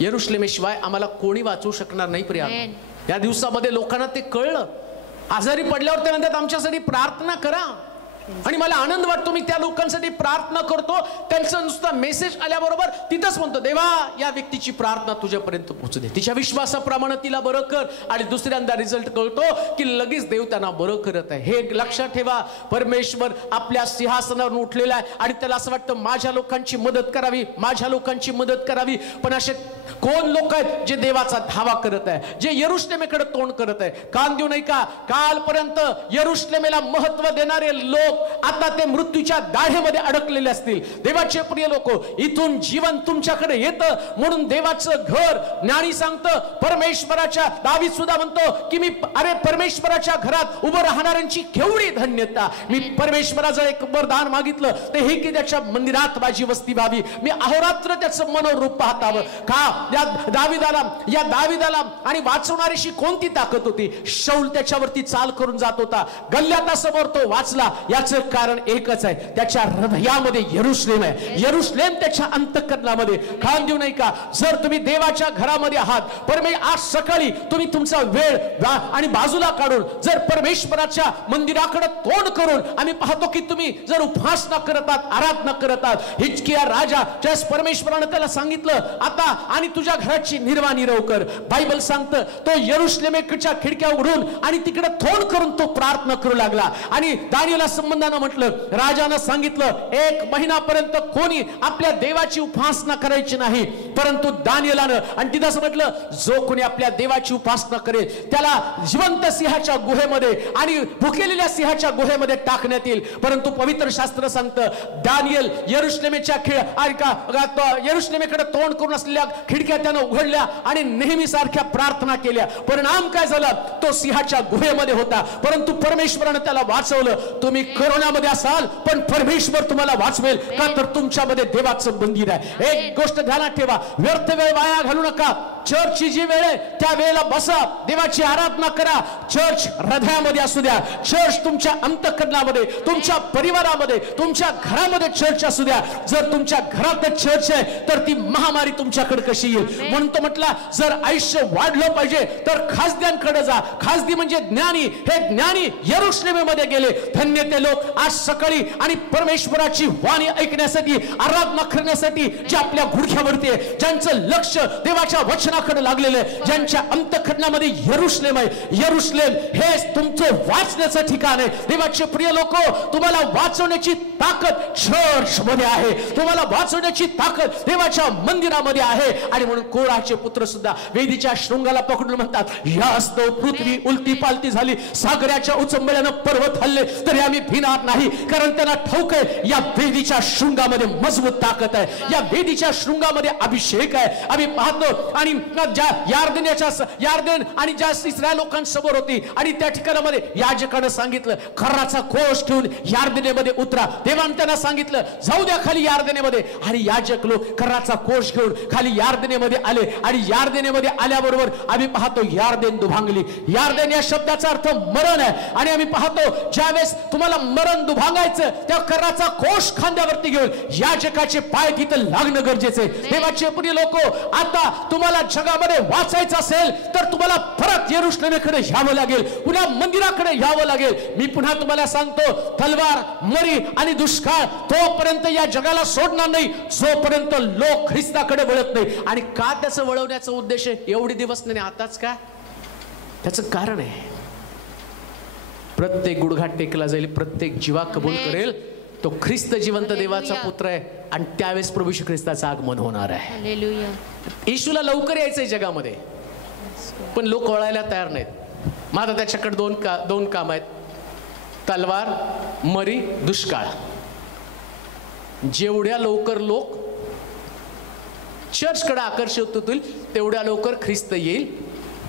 यरुशलेमेशिवाय आम्हाला कोणी वाचवू शकणार नाही प्रिया. या दिवसामध्ये लोकांना ते कळलं. आजारी पडल्यावर ते म्हणतात आमच्यासाठी प्रार्थना करा. आणि मला आनंद वाटतो, मी त्या लोकांसाठी प्रार्थना करतो. त्यांचा नुसता मेसेज आल्याबरोबर तिथंच म्हणतो, देवा या व्यक्तीची प्रार्थना तुझ्यापर्यंत पोहोचू दे, तिच्या विश्वासाप्रमाणे तिला बरं कर. आणि दुसऱ्यांदा रिझल्ट कळतो की लगेच देव त्यांना बरं करत आहे. हे लक्षात ठेवा, परमेश्वर आपल्या सिंहासनावरून उठलेला आहे आणि त्याला असं वाटतं माझ्या लोकांची मदत करावी, माझ्या लोकांची मदत करावी. पण असे कोण लोक आहेत जे देवाचा धावा करत आहे, जे यरुशलेमेकडे तोंड करत आहे. कान देऊ नाही का, कालपर्यंत यरुशलेमेला महत्व देणारे लोक आता ते मृत्यूच्या दाढेमध्ये अडकलेले असतील. देवाचे प्रिय लोक, इथून जीवन तुमच्याकडे येतं म्हणून देवाचं घर. ज्ञानी सांगतं, परमेश्वराच्या, दावीद सुद्धा म्हणतो की मी अरे परमेश्वराच्या घरात उभं राहणाऱ्यांची केवढी धन्यता. मी परमेश्वराचं एक वरदान मागितलं ते हे की त्याच्या मंदिरात माझी वस्ती व्हावी, मी अहोरात्र त्याचं मनोरूप पाहतावं. का या दाविदाला आणि वाचवणारीशी कोणती ताकद होती? शौल त्याच्यावरती चाल करून जात होता, गल्ल्यातासमोर तो वाचला. याचं कारण एकच आहे, त्याच्या हृदयामध्ये यरुशलेम आहे. यरुशलेम त्याच्या अंतःकरणामध्ये. खान देऊ नाही का, जर तुम्ही देवाच्या घरामध्ये आहात, आज सकाळी तुम्ही तुमचा वेळ आणि बाजूला काढून जर परमेश्वराच्या मंदिराकडे तोंड करून, आम्ही पाहतो की तुम्ही जर उपासना करत आहात, आराधना करत आहात. हिजकिया राजा ज्यास परमेश्वराने त्याला सांगितलं आता आणि तुझ्या घराची निर्वाणी कर. बायबल सांगतं तो यरुशलेमेच्या खिडक्या उघडून आणि तिकडे तोंड करून तो प्रार्थना करू लागला. आणि दानियेला संबंधानं म्हटलं, राजानं सांगितलं 1 महिन्यापर्यंत कोणी आपल्या देवाची उपासना करायची नाही, परंतु दानियेलानं आणि तिथं असं म्हटलं जो कोणी आपल्या देवाची उपासना करेल त्याला जिवंत सिंहाच्या गुहेमध्ये आणि भुकेलेल्या सिंहाच्या गुहेमध्ये टाकण्यात येईल. परंतु पवित्र शास्त्र सांगतं दानियेल यरुशलेमेच्या यरुशलेमेकडे तोंड करून असलेल्या खिडक्या त्यानं उघडल्या आणि नेहमी सारख्या प्रार्थना केल्या. परिणाम काय झाला? तो सिंहाच्या गुहेमध्ये होता, परंतु परमेश्वराने त्याला वाचवलं. तुम्ही कोरोनामध्ये असाल पण परमेश्वर तुम्हाला वाचवेल, का तर तुमच्यामध्ये देवाचं मंदिर आहे. एक गोष्ट ध्यानात ठेवा, व्यर्थ वेळ वाया घालू नका. चर्चची जी वेळ आहे त्या वेळेला बसा, देवाची आराधना करा. चर्च हृदयामध्ये असू द्या, चर्च तुमच्या अंतःकरणामध्ये, तुमच्या परिवारामध्ये, तुमच्या घरामध्ये चर्च असू द्या. जर तुमच्या घरात चर्च आहे तर ती महामारी तुमच्याकडे कशी येईल? म्हणून तो म्हटला जर आयुष्य वाढलं पाहिजे तर खासद्यांकडे जा. खासदी म्हणजे ज्ञानी. हे ज्ञानी यरुशलेमेमध्ये गेले. धन्य ते लोक आज सकाळी आणि परमेश्वराची वाणी ऐकण्यासाठी, आराधना करण्यासाठी जे आपल्या गुडघ्यावरती आहे, ज्यांचं लक्ष देवाच्या वचनाकडे लागलेलं आहे, ज्यांच्या अंतःकरणामध्ये यरुशलेम आहे. यरुशलेम हे तुमचं वाचण्याचं ठिकाण आहे. देवाचे प्रिय लोक, तुम्हाला वाचवण्याची ताकद चर्च मध्ये आहे. तुम्हाला वाचवण्याची ताकद देवाच्या मंदिरामध्ये आहे. आणि म्हणून कोराचे पुत्र सुद्धा वेदीच्या शृंगाला पकडून म्हणतात, यास्तव पृथ्वी उलटी पालती झाली, सागराच्या उचंबळ्यानं पर्वत हल्ले तरी आम्ही भिणार नाही, कारण त्यांना ठाऊक आहे या वेदीच्या शृंगामध्ये मजबूत ताकद आहे, या वेदीच्या शृंगामध्ये अभिषेक आहे. आम्ही पाहतो आणि ज्या यार्देन आणि ज्या इस्रायल लोकांसमोर होती आणि त्या ठिकाणामध्ये याजकाने सांगितलं खर्राचा कोश ठेवून यार्देनेमध्ये उतरा. देवाने त्यांना सांगितलं जाऊ द्या खाली यार्देनेमध्ये. आणि याजक लोक खर्राचा कोश घेऊन खाली यार्देनेमध्ये आले. आणि यार्देनेमध्ये आल्याबरोबर आम्ही पाहतो यार्देन दुभांगली. यार्देन या शब्दाचा अर्थ मरण आहे. आणि आम्ही पाहतो ज्यावेळेस तुम्हाला मरण दुभांगायचं त्या खर्राचा कोश खांद्यावरती घेऊन याजकाचे पाय तिथं लागणं गरजेचं आहे. देवाचे प्रिय लोक, आता तुम्हाला जगामध्ये वाचायचं असेल तर तुम्हाला परत यरुशलेमेकडे यावं लागेल, पुन्हा मंदिराकडे यावं लागेल. मी पुन्हा तुम्हाला सांगतो, तलवार, मरी आणि दुष्काळ तोपर्यंत या जगाला सोडणार नाही जोपर्यंत लोक ख्रिस्ताकडे वळत नाही. आणि का त्याचं वळवण्याचा उद्देश आहे? एवढे दिवस नाही, आताच का? त्याचं कारण आहे, प्रत्येक गुडघा टेकला जाईल, प्रत्येक जीवा कबूल करेल तो ख्रिस्त जिवंत देवाचा पुत्र आहे. आणि त्यावेळेस प्रभू श्री ख्रिस्ताचं आगमन होणार आहे. येशूला लवकर यायचंय जगामध्ये, पण लोक वळायला तयार नाहीत. माझा त्याच्याकडे दोन काम आहेत. तलवार, मरी, दुष्काळ. जेवढ्या लवकर लोक चर्चकडे आकर्षित होतील तेवढ्या लवकर ख्रिस्त येईल.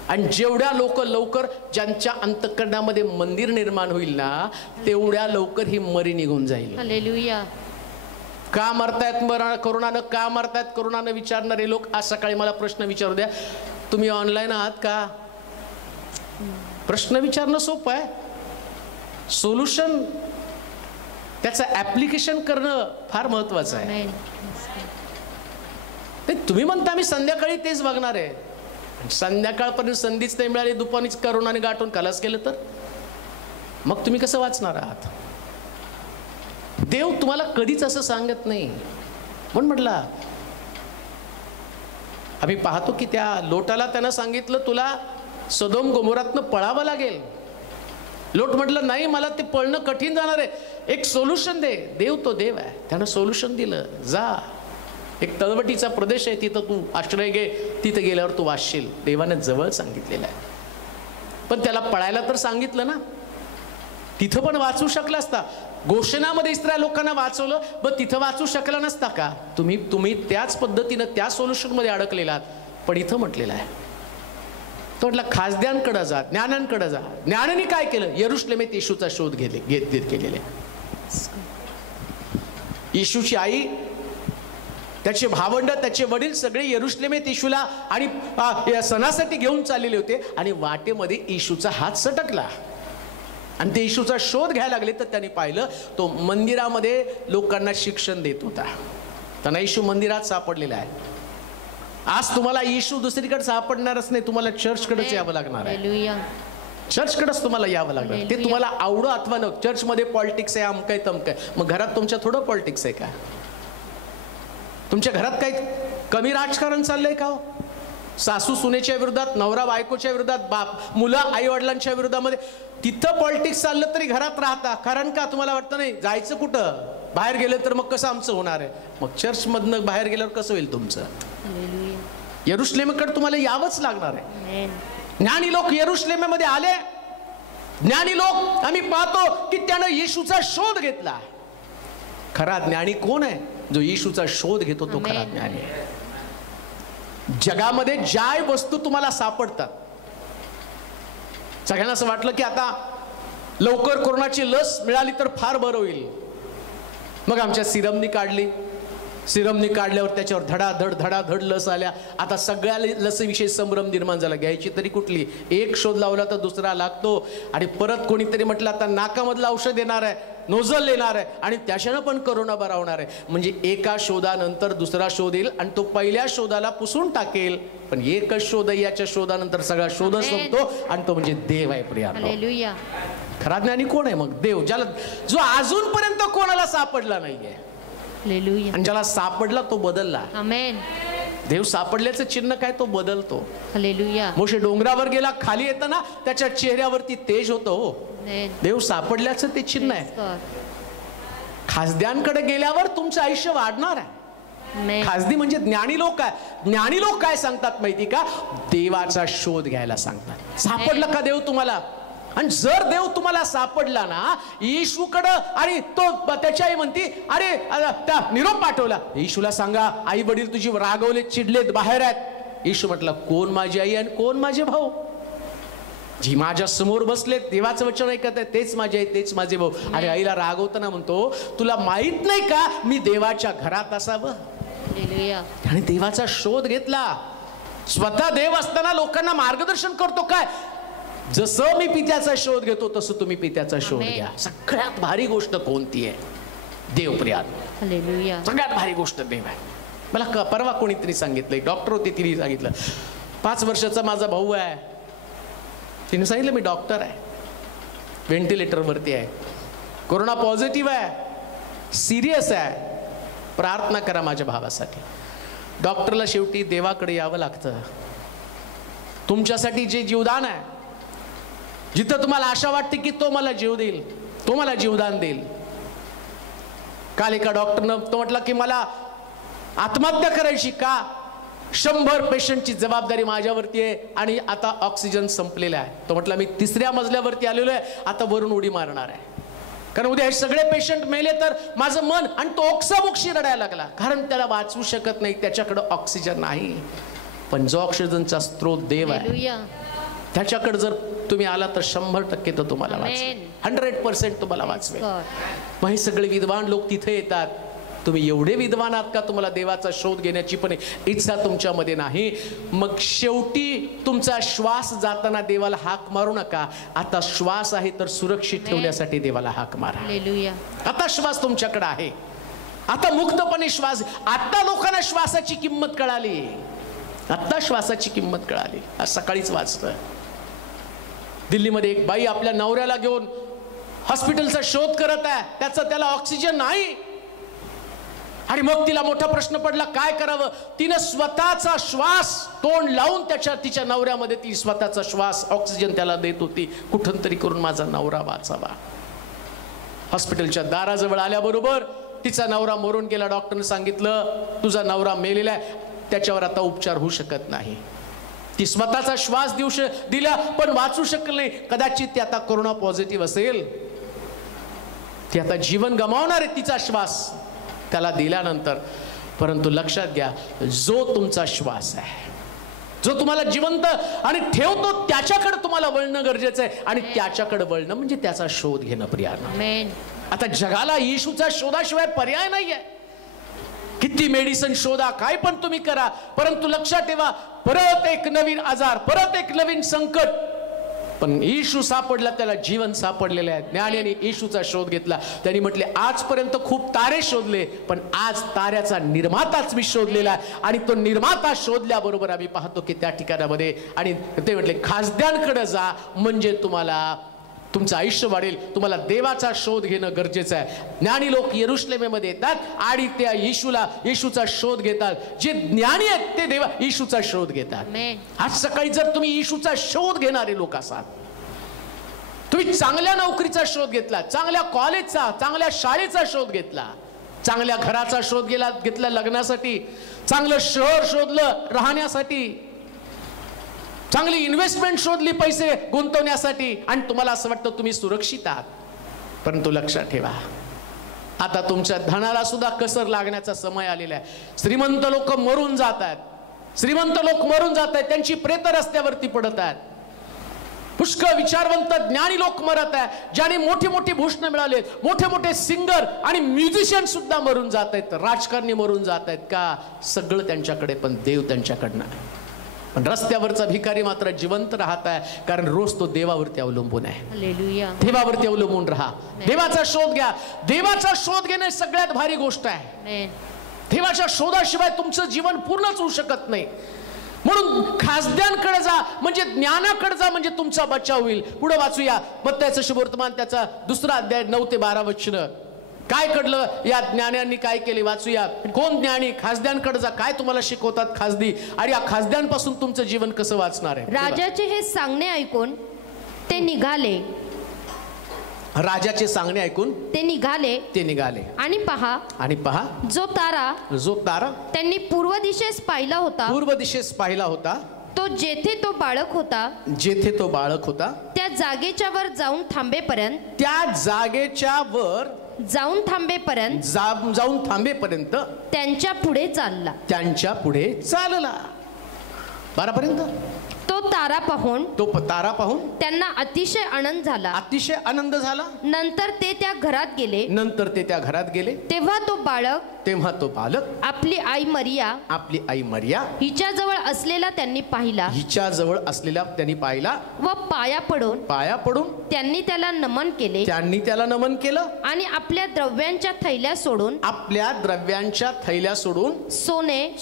आणि जेवढ्या लवकर ज्यांच्या अंतःकरणामध्ये मंदिर निर्माण होईल ना, तेवढ्या लवकर ही मरी निघून जाईल. हालेलुया. का मरतायत करोनानं, का मरतायत करोनानं विचारणारे लोक आज सकाळी मला प्रश्न विचारू द्या, तुम्ही ऑनलाईन आहात का? प्रश्न विचारणं सोपं आहे, सोल्युशन त्याचं ऍप्लिकेशन करणं फार महत्वाचं आहे. ते तुम्ही म्हणता मी संध्याकाळी तेच बघणार आहे, संध्याकाळपर्यंत संधीच नाही मिळाली, दुपारीच करोनाने गाठून खलास केलं तर मग तुम्ही कसं वाचणार आहात? देव तुम्हाला कधीच असं सांगत नाही. म्हणून म्हटला, आम्ही पाहतो की त्या लोटाला त्यानं सांगितलं तुला सदोम गोमोरातनं पळावं लागेल. लोट म्हटलं नाही, मला ते पळणं कठीण जाणार आहे, एक सोल्युशन दे. देव तो देव आहे, त्यानं सोल्युशन दिलं. जा, एक तळवटीचा प्रदेश आहे, तिथं तू आश्रय घे, तिथं गेल्यावर तू वाचशील. देवाने जवळ सांगितलेलं आहे, पण त्याला पळायला तर सांगितलं ना. तिथं पण वाचू शकला असता. गोषणामध्ये इस्रायल लोकांना वाचवलं, पण तिथं वाचू शकला नसता का? तुम्ही त्याच पद्धतीनं त्या सोल्युशनमध्ये अडकलेला आहात. पण इथं म्हटलेलं आहे, तो म्हटला खासद्यांकडे जा, ज्ञानांकडे जा. ज्ञानाने काय केलं? यरुशलेमेत येशूचा शोध केलेले. येशूची आई, त्याचे भावंड, त्याचे वडील सगळे यरुशलेमेत येशूला आणि या सणासाठी घेऊन चाललेले होते. आणि वाटेमध्ये येशूचा हात सटकला आणि ते येशूचा शोध घ्यायला लागले. तर त्यांनी पाहिलं तो मंदिरामध्ये लोकांना शिक्षण देत होता. त्यांना येशू मंदिरात सापडलेला आहे. आज तुम्हाला येशू दुसरीकडे सापडणारच नाही, तुम्हाला चर्चकडेच यावं लागणार आहे. चर्चकडेच तुम्हाला यावं लागणार. ते तुम्हाला आवडो अथवा न. चर्चमध्ये पॉलिटिक्स आहे, अमकय तमकय. मग घरात तुमच्या थोडं पॉलिटिक्स आहे का? तुमच्या घरात काही कमी राजकारण चाललंय का? सासू सुनेच्या विरोधात, नवरा बायकोच्या विरोधात, बाप मुलं आई वडिलांच्या विरोधामध्ये. तिथं पॉलिटिक्स चाललं तरी घरात राहता. कारण का? तुम्हाला वाटतं नाही जायचं कुठं? बाहेर गेलं तर मग कसं आमचं होणार आहे? मग चर्चमधनं बाहेर गेल्यावर कसं होईल तुमचं? यरुशलेमकडे तुम्हाला यावंच लागणार आहे. ज्ञानी लोक यरुशलेमेमध्ये आले. ज्ञानी लोक आम्ही पाहतो की त्यानं येशूचा शोध घेतला. खरा ज्ञानी कोण आहे? जो येशूचा शोध घेतो तो खरा ज्ञानी. जगामध्ये ज्या वस्तू तुम्हाला सापडतात, सगळ्यांना असं वाटलं की आता लवकर कोरोनाची लस मिळाली तर फार बरं होईल. मग आमच्या सिरमनी काढली. सिरमनी काढल्यावर त्याच्यावर धडाधड लस आल्या. आता सगळ्या लसीविषयी संभ्रम निर्माण झाला. घ्यायची तरी कुठली? एक शोध लावला तर दुसरा लागतो. आणि परत कोणीतरी म्हटलं आता नाकामधलं औषध येणार आहे, नोझल येणार आहे आणि त्याच्यानं पण करोना बरा होणार आहे. म्हणजे एका शोधानंतर दुसरा शोध येईल आणि तो पहिल्या शोधाला पुसून टाकेल. पण एकच शोध याच्या शोधानंतर सगळा शोध संपतो आणि तो म्हणजे देव आहे. प्रिया, खरा ज्ञानी कोण आहे? मग देव, ज्याला जो अजूनपर्यंत कोणाला सापडला नाहीये आणि ज्याला सापडला तो बदलला. देव सापडल्याचं चिन्ह काय? तो बदलतो. मोशे डोंगरावर गेला, खाली येताना त्याच्या चेहऱ्यावरती तेज होतो. देव सापडल्याचं ते चिन्ह आहे. खासद्यांकडे गेल्यावर तुमचं आयुष्य वाढणार आहे. खासदी म्हणजे ज्ञानी लोक आहे. ज्ञानी लोक काय सांगतात माहिती का? देवाचा शोध घ्यायला सांगतात. सापडला का देव तुम्हाला? आणि जर देव तुम्हाला सापडला ना येशूकडं, आणि तो त्याची आई म्हणती अरे त्या निरोप पाठवला. येशूला सांगा आई वडील तुझी रागवले, चिडलेत, बाहेर आहेत. येशू म्हटलं कोण माझी आई आणि कोण माझे भाऊ? जी माझ्या समोर बसलेत, देवाचं वचन ऐकत आहे, तेच माझे आई, तेच माझे भाऊ. आणि आईला रागवताना म्हणतो तुला माहित नाही का मी देवाच्या घरात असावं? आणि देवाचा शोध घेतला. स्वतः देव असताना लोकांना मार्गदर्शन करतो. काय? जसं मी पित्याचा शोध घेतो तसं तुम्ही पित्याचा शोध घ्या. सगळ्यात भारी गोष्ट कोणती आहे? देव. प्रिया, सगळ्यात भारी गोष्ट देव आहे. मला परवा कोणीतरी सांगितलं, डॉक्टर होती, तिने सांगितलं 5 वर्षाचा माझा भाऊ आहे. तिने सांगितलं मी डॉक्टर आहे, व्हेंटिलेटरवरती आहे, कोरोना पॉझिटिव्ह आहे, सिरियस आहे, प्रार्थना करा माझ्या भावासाठी. डॉक्टरला शेवटी देवाकडे यावं लागतं. तुमच्यासाठी जे जीवदान आहे, जिथं तुम्हाला आशा वाटते की तो मला जीव देईल, तो मला जीवदान देईल. काल एका डॉक्टरनं तो म्हटला की मला आत्महत्या करायची का? 100 पेशंटची जबाबदारी माझ्यावरती आहे आणि आता ऑक्सिजन संपलेला आहे. तो म्हटला मी 3ऱ्या मजल्यावरती आलेलो आहे, आता वरून उडी मारणार आहे. कारण उद्या हे सगळे पेशंट मेले तर माझं मन, आणि तो ओक्साबोक्षी रडायला लागला, कारण त्याला वाचवू शकत नाही, त्याच्याकडे ऑक्सिजन नाही. पण जो ऑक्सिजनचा स्रोत देव आहे, त्याच्याकडे जर तुम्ही आला तर 100% तो तुम्हाला वाचवेल, 100% तुम्हाला वाचवेल. मग हे सगळे विद्वान लोक तिथे येतात. तुम्ही एवढे विद्वान आहात का तुम्हाला देवाचा शोध घेण्याची पण इच्छा तुमच्यामध्ये नाही? मग शेवटी तुमचा श्वास जाताना देवाला हाक मारू नका. आता श्वास आहे तर सुरक्षित ठेवण्यासाठी देवाला हाक मारा. आता श्वास तुमच्याकडे आहे, आता मुक्तपणे श्वास. आता लोकांना श्वासाची किंमत कळाली, आता श्वासाची किंमत कळाली. आज सकाळीच वाचतोय, दिल्लीमध्ये एक बाई आपल्या नवऱ्याला घेऊन हॉस्पिटलचा शोध करत आहे, त्याला ऑक्सिजन नाही. आणि मग तिला मोठा प्रश्न पडला, काय करावं? तिनं स्वतःचा श्वास तोंड लावून तिच्या नवऱ्यामध्ये ती स्वतःचा श्वास ऑक्सिजन त्याला देत होती, कुठून तरी करून माझा नवरा वाचावा. हॉस्पिटलच्या दाराजवळ आल्याबरोबर तिचा नवरा मरून गेला. डॉक्टरने सांगितलं तुझा नवरा मेलेला आहे, त्याच्यावर आता उपचार होऊ शकत नाही. ती स्वतःचा श्वास दिला पण वाचू शकली नाही. कदाचित ती आता कोरोना पॉझिटिव्ह असेल, ती आता जीवन गमावणार आहे तिचा श्वास त्याला दिल्यानंतर. परंतु लक्षात घ्या, जो तुमचा श्वास आहे, जो तुम्हाला जिवंत आणि ठेवतो, त्याच्याकडे तुम्हाला वळणं गरजेचं आहे. आणि त्याच्याकडे वळणं म्हणजे त्याचा शोध घेणं. प्रियानो, आता जगाला येशूचा शोधाशिवाय पर्याय नाहीये. किती मेडिसिन शोधा, काय पण तुम्ही करा, परंतु लक्षात ठेवा, परत एक नवीन आजार, परत एक नवीन संकट. पण येशू सापडला, त्याला जीवन सापडलेले आहे. ज्ञानीने येशूचा शोध घेतला. त्यांनी म्हटले आजपर्यंत खूप तारे शोधले, पण आज ताऱ्याचा निर्माताच मी शोधलेला आहे. आणि तो निर्माता शोधल्याबरोबर आम्ही पाहतो की त्या ठिकाणामध्ये, आणि ते म्हटले खासद्यांकडे जा म्हणजे तुम्हाला तुमचं आयुष्य वाढेल. तुम्हाला देवाचा शोध घेणं गरजेचं आहे. ज्ञानी लोक यरुशलेमेमध्ये येतात आणि त्या येशूचा शोध घेतात. जे ज्ञानी आहेत ते येशूचा शोध घेतात. आज सकाळी जर तुम्ही येशूचा शोध घेणारे लोक असाल, तुम्ही चांगल्या नोकरीचा शोध घेतला, चांगल्या कॉलेजचा, चांगल्या शाळेचा शोध घेतला, चांगल्या घराचा शोध घेतला लग्नासाठी, चांगलं शहर शोधलं राहण्यासाठी, चांगली इन्व्हेस्टमेंट शोधली पैसे गुंतवण्यासाठी, आणि तुम्हाला असं वाटतं तुम्ही सुरक्षित आहात. परंतु लक्षात ठेवा, आता तुमच्या धनाला सुद्धा कसर लागण्याचा समय आलेला आहे. श्रीमंत लोक मरून जात आहेत, श्रीमंत लोक मरून जात आहेत, त्यांची प्रेत रस्त्यावरती पडत आहेत. पुष्कळ विचारवंत ज्ञानी लोक मरत आहेत, ज्यांनी मोठी मोठी भूषणं मिळाली, मोठे मोठे सिंगर आणि म्युझिशियन सुद्धा मरून जात आहेत, राजकारणी मरून जात आहेत. का? सगळं त्यांच्याकडे पण देव त्यांच्याकडनं आहे. पण रस्त्यावरचा भिकारी मात्र जिवंत राहत आहे, कारण रोज तो देवावरती अवलंबून आहे. देवावरती अवलंबून राहा, देवाचा शोध घ्या. देवाचा शोध घेणे सगळ्यात भारी गोष्ट आहे. देवाच्या शोधाशिवाय तुमचं जीवन पूर्णच होऊ शकत नाही. म्हणून खासद्यांकडे जा म्हणजे ज्ञानाकडे जा, म्हणजे तुमचा बचाव होईल. पुढे वाचूया मत्तयाचं शुभवर्तमान त्याचा 2 अध्याय 9 ते 12 वचनं. काय घडलं? या ज्ञान्यांनी काय केले? वाचूया. कोण ज्ञानी? खासद्यांकडे जा. काय तुम्हाला शिकवतात खासदी, आणि या खासद्यांपासून तुमचं जीवन कसं वाचणार आहे? राजाचे हे सांगणे ऐकून ते निघाले. राजाचे सांगणे ऐकून ते निघाले. आणि पहा जो तारा त्यांनी पूर्व दिशेस पाहिला होता, तो जेथे तो बाळक होता त्या जागेच्या वर जाऊन थांबेपर्यंत त्यांच्या पुढे चालला. 12पर्यंत तो तारा पाहून त्यांना अतिशय आनंद झाला. नंतर ते त्या घरात गेले. तेव्हा तो बालक आपली आई मरिया हिच्याजवळ असलेला त्यांनी पाहिला व पाया पडून त्यांनी त्याला नमन केले. आणि आपल्या द्रव्यांच्या थैल्या सोडून सोने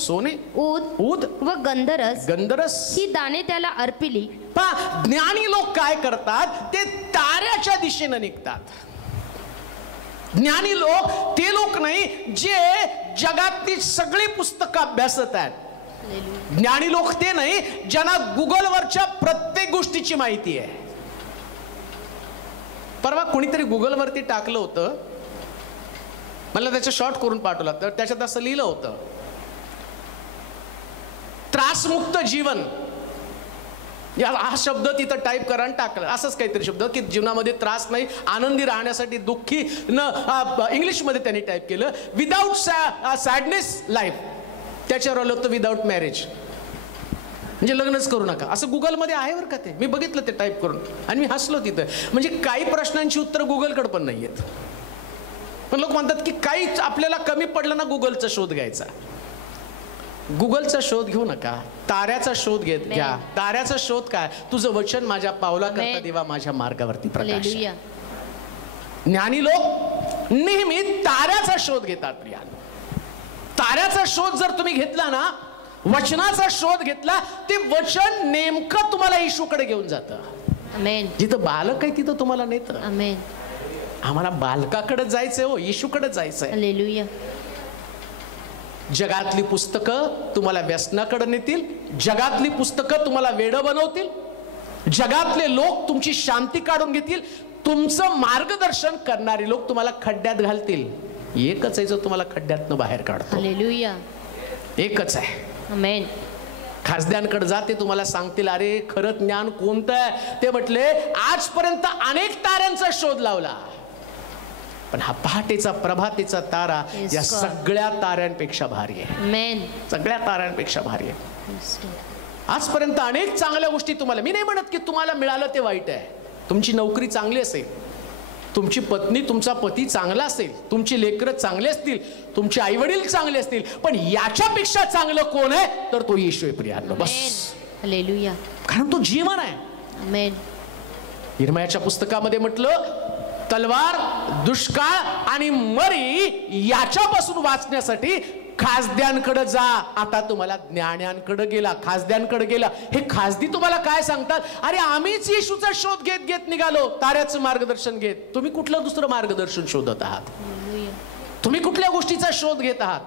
ऊद व गंधरस ही दाणे त्याला अर्पिली. ज्ञानी लोक काय करतात? ते ताऱ्याच्या दिशेने निघतात. ज्ञानी लोक ते लोक नाही जे जगातली सगळी पुस्तकं अभ्यासत आहेत. ज्ञानी लोक ते नाही ज्यांना गुगलवरच्या प्रत्येक गोष्टीची माहिती आहे. परवा कोणीतरी गुगलवरती टाकलं होतं, मला त्याचं शॉर्ट करून पाठवला, तर त्याच्यात असं लिहिलं होतं, त्रासमुक्त जीवन हा शब्द तिथं टाईप करा आणि टाकला, असंच काहीतरी शब्द की जीवनामध्ये त्रास नाही, आनंदी राहण्यासाठी दुःखी न, इंग्लिशमध्ये त्यांनी टाईप केलं विदाऊट सॅडनेस लाईफ. त्याच्यावर आलं होतं विदाऊट मॅरेज, म्हणजे लग्नच करू नका, असं गुगलमध्ये आहे बरं का. ते मी बघितलं ते टाईप करून आणि मी हसलो तिथं. म्हणजे काही प्रश्नांची उत्तर गुगलकडे पण नाही आहेत, पण लोक म्हणतात की काहीच आपल्याला कमी पडलं ना गुगलचा शोध घ्यायचा. गुगलचा शोध घेऊ नका, ताऱ्याचा शोध घ्या. ताऱ्याचा शोध काय? तुझं वचन माझ्या पावला करता देवा माझ्या मार्गावरती प्रकाश. ज्ञानी लोक नेहमी ताऱ्याचा शोध घेतात. प्रिया, ताऱ्याचा शोध जर तुम्ही घेतला ना, वचनाचा शोध घेतला, ते वचन नेमकं तुम्हाला येशूकडे घेऊन जातं. जिथं बालक आहे तिथं तुम्हाला नेतं. आम्हाला बालकाकडे जायचंय हो, येशूकडे जायचंय. जगातली पुस्तकं तुम्हाला व्यसनाकडे नेतील, जगातली पुस्तकं तुम्हाला वेडं बनवतील, जगातले लोक तुमची शांती काढून घेतील, तुमचं मार्गदर्शन करणारे लोक तुम्हाला खड्ड्यात घालतील. एकच आहे जो तुम्हाला खड्ड्यातनं बाहेर काढतो. एकच आहे. आमेन. खासद्यांकडे जाते, तुम्हाला सांगतील अरे खरं ज्ञान कोणतं आहे. ते म्हटले आजपर्यंत अनेक ताऱ्यांचा शोध लावला, पण हा पहाटेचा प्रभातेचा तारा या सगळ्या ताऱ्यांपेक्षा भारी आहे. सगळ्या ताऱ्यांपेक्षा भारी आहे. आजपर्यंत अनेक चांगल्या गोष्टी तुम्हाला, मी नाही म्हणत की तुम्हाला मिळालं ते वाईट आहे. तुमची नोकरी चांगली असेल, तुमची पत्नी तुमचा पती चांगला असेल, तुमची लेकरं चांगले असतील, तुमचे आई वडील चांगले असतील, पण याच्यापेक्षा चांगलं कोण आहे तर तो येशू आहे. प्रियांनो, बस. हालेलुया. कारण तो जीवन आहे. आमेन. यिर्मयाच्या पुस्तकामध्ये म्हटलं तलवार, दुष्काळ आणि मरी याच्यापासून वाचण्यासाठी खासद्यांकडे जा. आता तुम्हाला ज्ञान्यांकडे गेला, खासद्यांकडे गेला. हे खासदी तुम्हाला काय सांगतात? अरे आम्हीच येशूचा शोध घेत घेत निघालो, ताऱ्याचं मार्गदर्शन घेत. तुम्ही कुठलं दुसरं मार्गदर्शन शोधत आहात? तुम्ही कुठल्या गोष्टीचा शोध घेत आहात?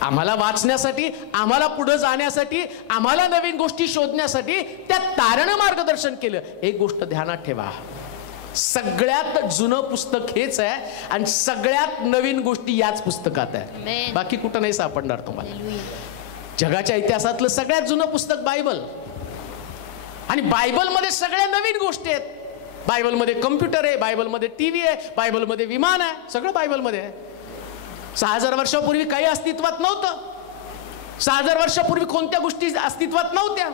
आम्हाला वाचण्यासाठी, आम्हाला पुढे जाण्यासाठी, आम्हाला नवीन गोष्टी शोधण्यासाठी त्या ताऱ्यानं मार्गदर्शन केलं. एक गोष्ट ध्यानात ठेवा, सगळ्यात जुनं पुस्तक हेच आहे आणि सगळ्यात नवीन गोष्टी याच पुस्तकात आहे. बाकी कुठं नाही सापडणार तुम्हाला. जगाच्या इतिहासातलं सगळ्यात जुनं पुस्तक बायबल, आणि बायबलमध्ये सगळ्या नवीन गोष्टी आहेत. बायबलमध्ये कम्प्युटर आहे, बायबलमध्ये टीव्ही आहे, बायबलमध्ये विमान आहे, सगळं बायबलमध्ये आहे. 6000 वर्षापूर्वी काही अस्तित्वात नव्हतं. 6000 वर्षापूर्वी कोणत्या गोष्टी अस्तित्वात नव्हत्या.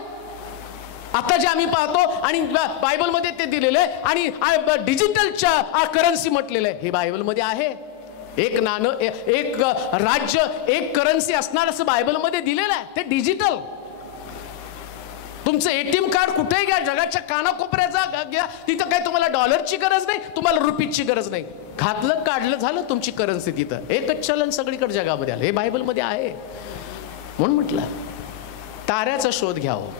आता जे आम्ही पाहतो आणि बायबलमध्ये ते दिलेलं आहे, आणि डिजिटलच्या करन्सी म्हटलेलं आहे, हे बायबलमध्ये आहे. एक नाणं, एक राज्य, एक करन्सी असणार असं बायबलमध्ये दिलेलं आहे. ते डिजिटल. तुमचं एटीएम कार्ड कुठेही घ्या, जगाच्या कानाकोपऱ्याचा घ्या, तिथं काय तुम्हाला डॉलरची गरज नाही, तुम्हाला रुपीची गरज नाही. घातलं काढलं झालं तुमची करन्सी तिथं. एकच चलन सगळीकडे जगामध्ये आलं. हे बायबलमध्ये आहे. म्हणून म्हटलं ताऱ्याचा शोध घ्यावं.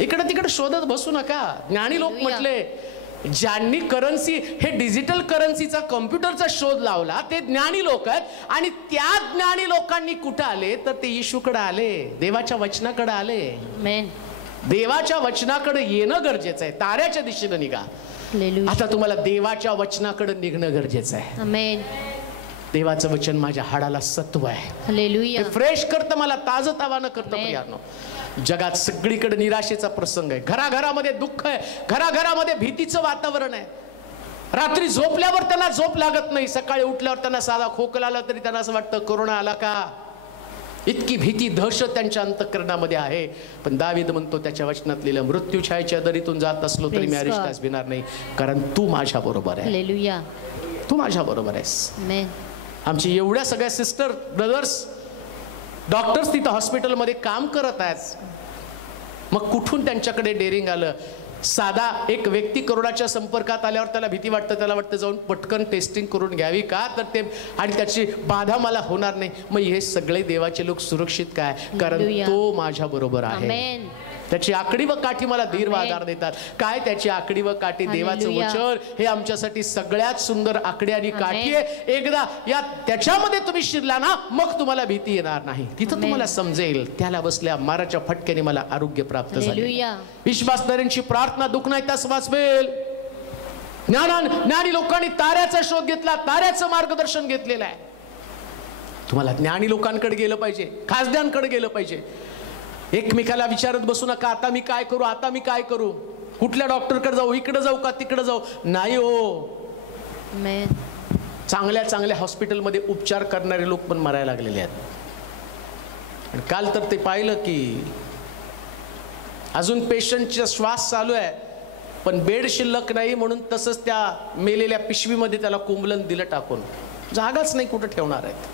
इकडे तिकडे शोधत बसू नका. ज्ञानी लोक म्हटले, ज्यांनी करन्सी, हे डिजिटल करन्सीचा, कम्प्युटरचा शोध लावला, ते ज्ञानी लोक आहेत. आणि त्या ज्ञानी लोकांनी कुठं आले तर ते येशूकडे आले, देवाच्या वचनाकडे आले. देवाच्या वचनाकडे येणं गरजेचं आहे. ताऱ्याच्या दिशेने निघा. आता तुम्हाला देवाच्या वचनाकडे निघणं गरजेचं आहे. देवाचं वचन माझ्या हाडाला सत्व आहे. फ्रेश करतं, मला ताजं करतं. प्रियांनो, जगात सगळीकडे निराशेचा प्रसंग आहे. घराघरामध्ये दुःख आहे, घराघरामध्ये भीतीचं वातावरण आहे. रात्री झोपल्यावर त्यांना झोप लागत नाही, सकाळी उठल्यावर त्यांना साधा खोकला आला तरी त्यांना असं वाटतं कोरोना आला का. इतकी भीती, दहशत त्यांच्या अंतःकरणामध्ये आहे. पण दावीद म्हणतो त्याच्या वचनात लिहिलं, मृत्यू छायेच्या दरीतून जात असलो तरी मी अरिष्टास भिणार नाही, कारण तू माझ्या बरोबर आहे. तू माझ्या बरोबर आहेस. आमची एवढ्या सगळ्या सिस्टर, ब्रदर्स, डॉक्टर्स तिथं हॉस्पिटलमध्ये काम करत आहेत. मग कुठून त्यांच्याकडे डेअरिंग आलं? साधा एक व्यक्ती करोनाच्या संपर्कात आल्यावर त्याला भीती वाटतं, त्याला वाटतं जाऊन पटकन टेस्टिंग करून घ्यावी का, तर ते आणि त्याची बाधा मला होणार नाही. मग हे सगळे देवाचे लोक सुरक्षित काय, कारण तो माझ्या बरोबर आहे. त्याची आकडी व काठी मला धीर व आधार देतात. काय त्याची आकडी व काठी? देवाचं वचन हे आमच्यासाठी सगळ्यात सुंदर आकडी आणि काठी आहे. एकदा या त्याच्यामध्ये तुम्ही शिरला ना, मग तुम्हाला भीती येणार नाही. तिथं तुम्हाला समजेल त्याला बसल्या माराच्या फटक्याने मला आरोग्य प्राप्त झाले. विश्वासदारांची प्रार्थना दुःख नाही त्यास वाचवेल. ज्ञानी लोकांनी ताऱ्याचा शोध घेतला, ताऱ्याचं मार्गदर्शन घेतलेलं आहे. तुम्हाला ज्ञानी लोकांकडे गेलं पाहिजे, खासद्यांकडे गेलं पाहिजे. एकमेकाला विचारत बसू नका, आता मी काय करू, आता मी काय करू, कुठल्या डॉक्टरकडे जाऊ, इकडे जाऊ का तिकडे जाऊ. नाही हो, चांगल्या चांगल्या हॉस्पिटलमध्ये उपचार करणारे लोक पण मरायला लागलेले आहेत. आणि काल तर ते पाहिलं की अजून पेशंटचा श्वास चालू आहे पण बेड शिल्लक नाही म्हणून तसंच त्या मेलेल्या पिशवीमध्ये त्याला कोंबलन दिलं टाकून, जागाच नाही कुठं ठेवणार आहेत.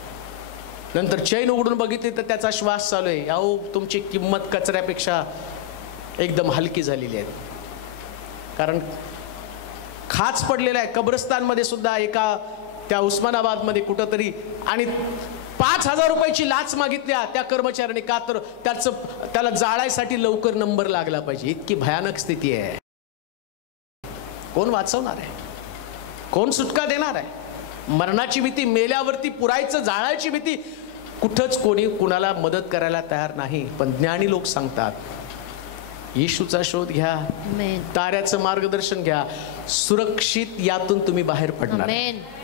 नंतर चैन उघडून बघितली तर त्याचा श्वास चालू आहे. अहो, तुमची किंमत कचऱ्यापेक्षा एकदम हलकी झालेली आहे. कारण खाच पडलेला आहे कब्रस्तानमध्ये सुद्धा, एका त्या उस्मानाबादमध्ये कुठंतरी, आणि 5,000 रुपयाची लाच मागितल्या त्या कर्मचाऱ्याने, का तर त्याला जाळायसाठी लवकर नंबर लागला पाहिजे. इतकी भयानक स्थिती आहे. कोण वाचवणार आहे, कोण सुटका देणार आहे? मरणाची भीती, मेल्यावरती पुरायचं, जाळायची भीती, कुठंच कोणी कुणाला मदत करायला तयार नाही. पण ज्ञानी लोक सांगतात येशूचा शोध घ्या, ताऱ्याचं मार्गदर्शन घ्या, सुरक्षित यातून तुम्ही बाहेर पडणार.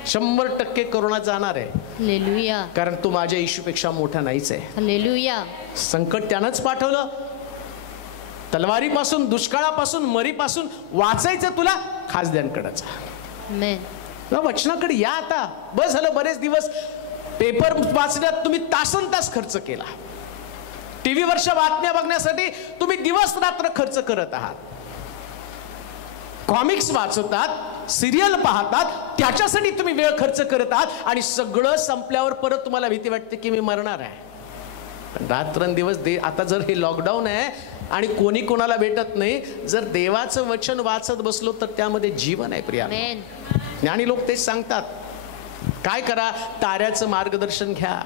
100% करोना जाणार आहे, कारण तो माझ्या येशूपेक्षा मोठा नाहीच आहे. संकट त्यानंच पाठवलं, तलवारीपासून, दुष्काळापासून, मरीपासून वाचायचं तुला, खासदारांकडे जा, वचनाकडे या. आता बस झालं, बरेच दिवस पेपर वाचण्यात तुम्ही तासन तास खर्च केला, टीव्हीवरच्या बातम्या बघण्यासाठी तुम्ही दिवस रात्र खर्च करत आहात, कॉमिक्स वाचतात, सिरियल पाहतात, त्याच्यासाठी तुम्ही वेळ खर्च करत आहात. आणि सगळं संपल्यावर परत तुम्हाला भीती वाटते की मी मरणार आहे. पण रात्रंदिवस आता जर हे लॉकडाऊन आहे आणि कोणी कोणाला भेटत नाही, जर देवाचं वचन वाचत बसलो तर त्यामध्ये जीवन आहे प्रिया. ज्ञानी लोक तेच सांगतात. काय करा, ताऱ्याचं मार्गदर्शन घ्या.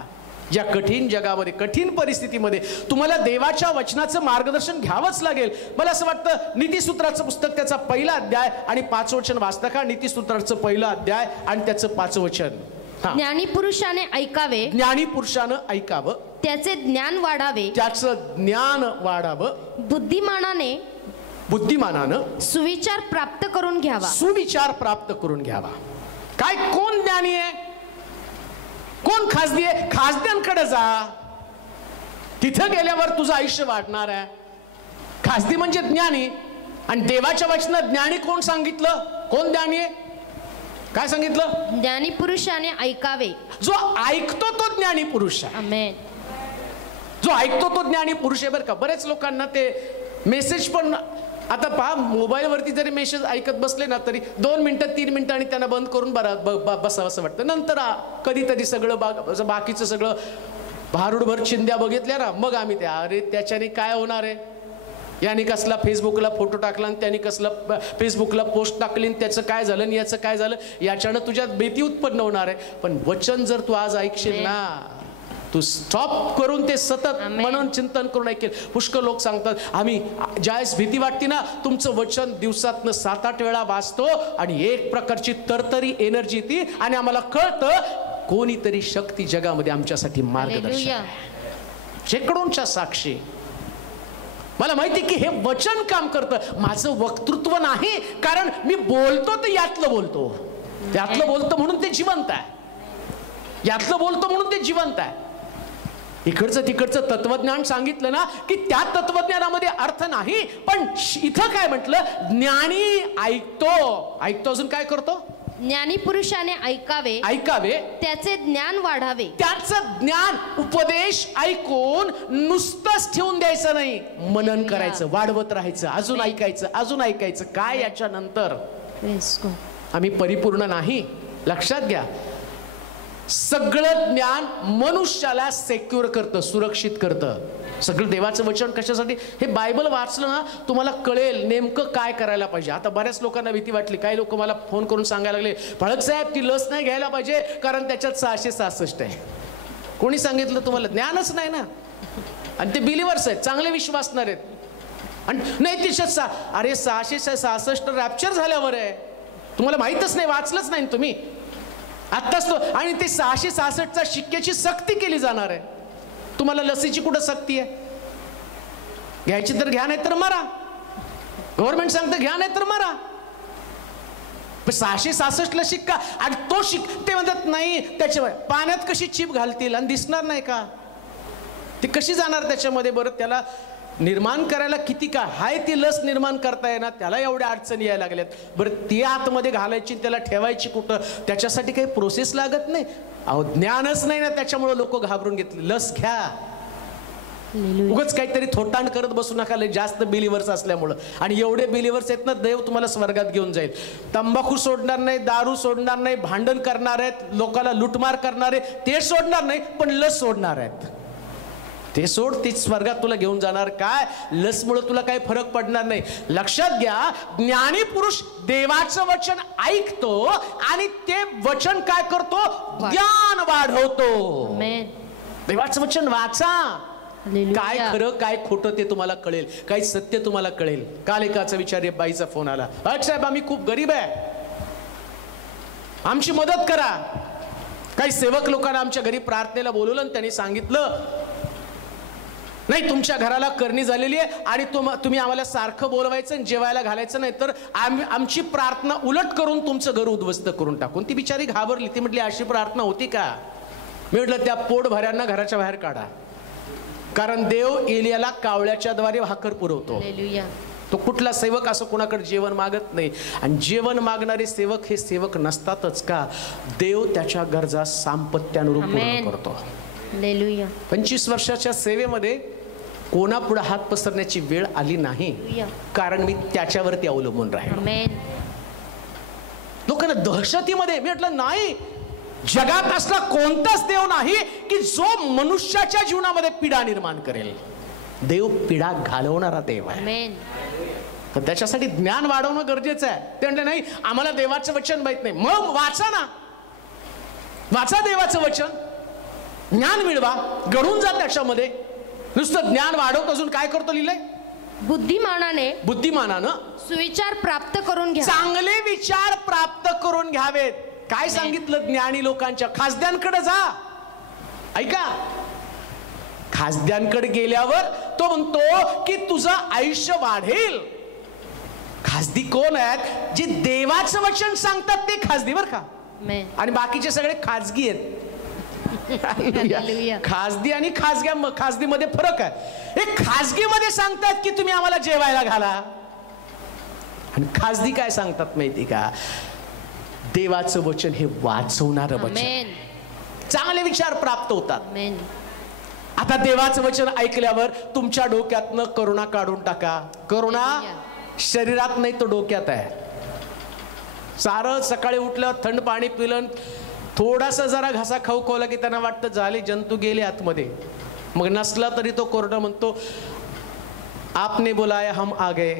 या कठीण जगामध्ये, कठीण परिस्थितीमध्ये तुम्हाला देवाच्या वचनाचं मार्गदर्शन घ्यावंच लागेल. मला असं वाटतं नीतिसूत्राचं पुस्तक, त्याचा 1ला अध्याय आणि 5वं वचन वाचता का? नीतिसूत्राचं 1लं अध्याय आणि त्याचं 5वं वचन. ज्ञानी पुरुषाने ऐकावे, ज्ञानी पुरुषानं ऐकावं, त्याचे ज्ञान वाढावे, त्याचं ज्ञान वाढावं, बुद्धिमानानं सुविचार प्राप्त करून घ्यावा, सुविचार प्राप्त करून घ्यावा. काय, कोण ज्ञानी आहे, कोण खासदी आहे? खासद्यांकडे जा, तिथं गेल्यावर तुझं आयुष्य वाढणार आहे. खासदी म्हणजे ज्ञानी. आणि देवाच्या वचनात ज्ञानी कोण सांगितलं? कोण ज्ञानी आहे? काय सांगितलं? ज्ञानी पुरुषाने ऐकावे. जो ऐकतो तो ज्ञानी पुरुष आहे. आमेन. जो ऐकतो तो ज्ञानी पुरुष आहे. बरं का, बरेच लोकांना ते मेसेज पण, आता पहा, मोबाईलवरती जरी मेसेज ऐकत बसले ना तरी 2 मिनिटं 3 मिनिटं आणि त्यांना बंद करून बसावं असं वाटतं. नंतर कधीतरी सगळं बाकीचं सगळं भारूडभर चिंध्या बघितल्या ना, मग आम्ही त्या, अरे त्याच्याने काय होणार आहे, याने कसला फेसबुकला फोटो टाकला आणि त्याने कसला फेसबुकला पोस्ट टाकली, त्याचं काय झालं आणि याचं काय झालं, याच्यानं तुझ्यात भीती उत्पन्न होणार आहे. पण वचन जर तू आज ऐकशील ना, तू स्टॉप करून ते सतत मनन चिंतन करून ऐकेल. पुष्कळ लोक सांगतात, आम्ही ज्यावेळेस भीती वाटते ना, तुमचं वचन दिवसातनं 7-8 वेळा वाचतो आणि एक प्रकारची तरतरी एनर्जी येते आणि आम्हाला कळतं कोणीतरी शक्ती जगामध्ये आमच्यासाठी मार्गदर्शन. शेकडोंच्या साक्षी मला माहिती की हे वचन काम करतं. माझं वक्तृत्व नाही, कारण मी बोलतो तर यातलं बोलतो, त्यातलं बोलतो म्हणून ते जिवंत आहे, यातलं बोलतो म्हणून ते जिवंत आहे. इकडचं तिकडचं तत्वज्ञान सांगितलं ना की त्या तत्वज्ञानामध्ये अर्थ नाही. पण इथं काय म्हटलं, ज्ञानी ऐकतो. अजून काय करतो? ज्ञानी पुरुषाने ऐकावे, त्याचे ज्ञान वाढावे. त्याचं ज्ञान, उपदेश ऐकून नुसतंच ठेवून द्यायचं नाही, मनन करायचं, वाढवत राहायचं, अजून ऐकायचं. काय याच्यानंतर? आम्ही परिपूर्ण नाही. लक्षात घ्या, सगळं ज्ञान मनुष्याला सेक्युअर करतं, सुरक्षित करतं. सगळं देवाचं वचन कशासाठी? हे बायबल वाचलं ना तुम्हाला कळेल नेमकं काय करायला पाहिजे. आता बऱ्याच लोकांना भीती वाटली. काही लोक मला फोन करून सांगायला लागले, फळक साहेब ती लस नाही घ्यायला पाहिजे कारण त्याच्यात 666 आहे. कोणी सांगितलं तुम्हाला? ज्ञानच नाही ना. आणि ते बिलिव्हर्स आहेत, चांगले विश्वासणार आहेत. आणि नाही तिच्यात अरे 666 रॅप्चर झाल्यावर आहे, तुम्हाला माहीतच नाही, वाचलंच नाही तुम्ही आत्ताच तो. आणि ते 666चा शिक्क्याची सक्ती केली जाणार आहे. तुम्हाला लसीची कुठं सक्ती आहे? घ्यायची तर घ्या, नाही तर मरा. गव्हर्नमेंट सांगतं घ्या नाही तर मरा. 666ला शिक्का आणि तो ते म्हणतात नाही, त्याच्या पाण्यात कशी चिप घालतील आणि दिसणार नाही का? ती कशी जाणार त्याच्यामध्ये? बरं, त्याला निर्माण करायला किती का हाय ती लस निर्माण करता येणार, त्याला एवढ्या अडचणी यायला लागल्यात. बरं ती आतमध्ये घालायची त्याला ठेवायची कुठं, त्याच्यासाठी काही प्रोसेस लागत नाही. अहो ज्ञानच नाही ना, त्याच्यामुळे लोक घाबरून घेतले. लस घ्या, उगाच काहीतरी थोटाण करत बसू नका, लय जास्त बिलिव्हर्स असल्यामुळं. आणि एवढे बिलिव्हर्स आहेत ना, देव तुम्हाला स्वर्गात घेऊन जाईल. तंबाखू सोडणार नाही, दारू सोडणार नाही, भांडण करणार आहेत, लोकांना लुटमार करणारे ते सोडणार नाही, पण लस सोडणार आहेत. ते सोड, ती स्वर्गात तुला घेऊन जाणार. काय लसमुळे तुला काही फरक पडणार नाही. लक्षात घ्या, ज्ञानी पुरुष देवाचं वचन ऐकतो आणि ते वचन काय करतो, ज्ञान वाढवतो. देवाचं वचन वाचा, काय खरं काय खोटं ते तुम्हाला कळेल, काही सत्य तुम्हाला कळेल. काल एकाचा विचार, बाईचा फोन आला, साहेब आम्ही खूप गरीब आहे, आमची मदत करा. काही सेवक लोकांना आमच्या घरी प्रार्थनेला बोलवलं आणि त्यांनी सांगितलं, नाही तुमच्या घराला करणी झालेली आहे आणि तुम्ही आम्हाला सारखं बोलवायचं, जेवायला घालायचं, नाही तर आमची प्रार्थना उलट करून तुमचं घर उद्ध्वस्त करून टाकून. ती बिचारी घाबरली. ती म्हटली अशी प्रार्थना होती का? मी म्हटलं त्या पोटभऱ्यांना घराच्या बाहेर काढा, कारण देव एलियाला कावळ्याच्या द्वारे भाकर पुरवतो. तो कुठला सेवक असं कोणाकडे जेवण मागत नाही. आणि जेवण मागणारे सेवक हे सेवक नसतातच का, देव त्याच्या गरजा साम्पत्यानुरूप पूर्ण करतो. 25 वर्षाच्या सेवेमध्ये कोणापुढे हात पसरण्याची वेळ आली नाही, कारण मी त्याच्यावरती अवलंबून राहिलो. लोकांना दहशतीमध्ये, मी म्हटलं नाही, जगात असला कोणताच देव नाही की जो मनुष्याच्या जीवनामध्ये पीडा निर्माण करेल. देव पीडा घालवणारा देव आहे. तर त्याच्यासाठी ज्ञान वाढवणं गरजेचं आहे. ते म्हणले नाही आम्हाला देवाचं वचन माहित नाही, मग वाचा ना, वाचा देवाचं वचन, ज्ञान मिळवा, घडून जा त्याच्यामध्ये. नुसतं ज्ञान वाढवत अजून काय करतो लिहिलंय, बुद्धिमानानं सुविचार प्राप्त करून घ्या, चांगले विचार प्राप्त करून घ्यावेत. काय सांगितलं ज्ञानी लोकांच्या? खासद्यांकडे जा. ऐका, खासद्यांकडे गेल्यावर तो म्हणतो की तुझं आयुष्य वाढेल. खासदी कोण आहेत? जे देवाचं वचन सांगतात ते खासदी, बर का, आणि बाकीचे सगळे खाजगी आहेत. खासदी आणि खासगी मध्ये फरक आहे. हे खासगी मध्ये सांगतात की तुम्ही आम्हाला जेवायला घाला, आणि खासदी काय सांगतात माहिती का, देवाचं वचन हे वाचवणारं वचन, चांगले विचार प्राप्त होतात. आता देवाचं वचन ऐकल्यावर तुमच्या डोक्यातनं करुणा काढून टाका. करुणा शरीरात नाही तो डोक्यात आहे. सारं सकाळी उठलं, थंड पाणी पिलं, थोडासा जरा घासा खाऊ खावला की त्यांना वाटतं झाले जंतू गेले आतमध्ये. मग नसला तरी तो कोरडा म्हणतो, आपने बोलाया हम आ गए,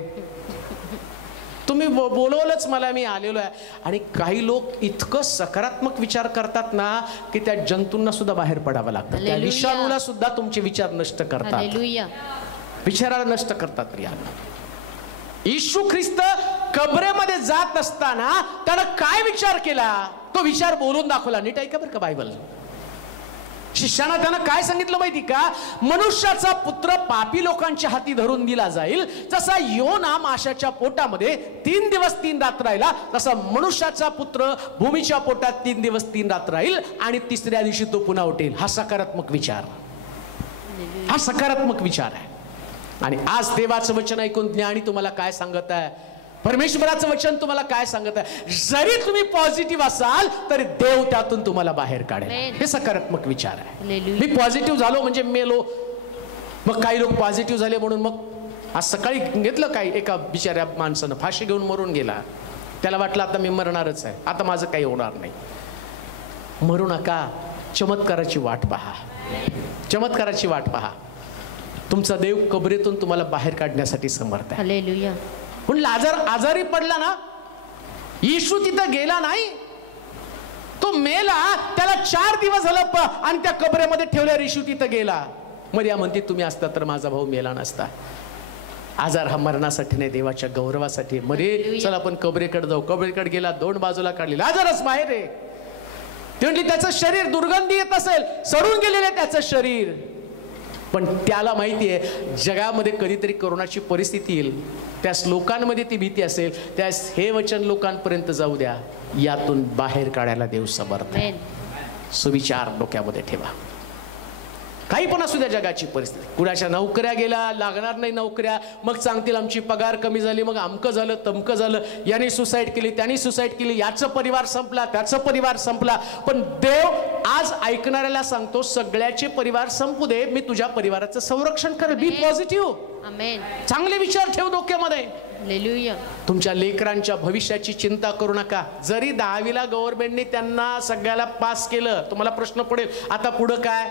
तुम्ही बोलवलंच मला, मी आलेलो आहे. आणि काही लोक इतकं सकारात्मक विचार करतात ना की त्या जंतूंना सुद्धा बाहेर पडावं लागतं. त्या विषाणूला सुद्धा तुमचे विचार नष्ट करतात, विचाराला नष्ट करतात. प्रियांनो, येशू ख्रिस्त कबरेमध्ये जात असताना त्यानं काय विचार केला, तो विचार बोलून दाखवला. नीट ऐका बरं का बायबल. शिष्यानं त्यानं काय सांगितलं माहिती का, मनुष्याचा पुत्र पापी लोकांच्या हाती धरून दिला जाईल, जसा योना माशाच्या पोटामध्ये 3 दिवस 3 रात्र राहिला, तसा मनुष्याचा पुत्र भूमीच्या पोटात 3 दिवस 3 रात्र राहील आणि 3ऱ्या दिवशी तो पुन्हा उठेल. हा सकारात्मक विचार, हा सकारात्मक विचार आहे. आणि आज देवाचं वचन ऐकून ज्ञानी तुम्हाला काय सांगत आहे, परमेश्वराचं वचन तुम्हाला काय सांगत आहे, जरी तुम्ही पॉझिटिव्ह असाल तरी देव त्यातून तुम्हाला बाहेर काढेल. हे सकारात्मक विचार आहे. मी पॉझिटिव्ह झालो म्हणजे मेलो. मग काही लोक पॉझिटिव्ह झाले म्हणून मग आज सकाळी घेतलं काही एका बिचाऱ्या माणसानं फाशी घेऊन मरून गेला. त्याला वाटलं आता मी मरणारच आहे, आता माझं काही होणार नाही. मरू नका, चमत्काराची वाट पहा, चमत्काराची वाट पहा. तुमचा देव कबरेतून तुम्हाला बाहेर काढण्यासाठी समर्थ आहे. हालेलुया. पण लाजर आजारी पडला ना, येशू तिथं गेला नाही, तो मेला. त्याला 4 दिवस झालं आणि त्या कबरेमध्ये ठेवल्यावर येशू तिथं गेला. मरिया म्हणते तुम्ही असता तर माझा भाऊ मेला नसता. आजार हा मरणासाठी नाही, देवाच्या गौरवासाठी. मरे चला आपण कबरेकडे जाऊ. कबरेकडे गेला, 2 बाजूला काढली, लाजरच बाहेर आहे. ती म्हटली त्याचं शरीर दुर्गंधी येत असेल, सडून गेलेलं त्याचं शरीर. पण त्याला माहिती आहे जगामध्ये कधीतरी कोरोनाची परिस्थिती येईल, त्यास लोकांमध्ये ती भीती असेल, त्यास हे वचन लोकांपर्यंत जाऊ द्या, यातून बाहेर काढायला देव समर्थ आहे. सुविचार डोक्यामध्ये ठेवा. काही पण असू द्या जगाची परिस्थिती, कुणाच्या नोकऱ्या गेल्या, लागणार नाही नोकऱ्या, मग सांगतील आमची पगार कमी झाली, मग अमकं झालं तमकं झालं, याने सुसाईड केली, त्याने सुसाईड केली, याचा परिवार संपला, त्याचा परिवार संपला. पण देव आज ऐकणाऱ्याला सांगतो, सगळ्याचे परिवार संपू दे, मी तुझ्या परिवाराचं संरक्षण करेल. बी पॉझिटिव्ह, चांगले विचार ठेव डोक्यामध्ये. तुमच्या लेकरांच्या भविष्याची चिंता करू नका. जरी 10वीला गव्हर्नमेंटने त्यांना सगळ्याला पास केलं, तुम्हाला प्रश्न पडेल आता पुढं काय.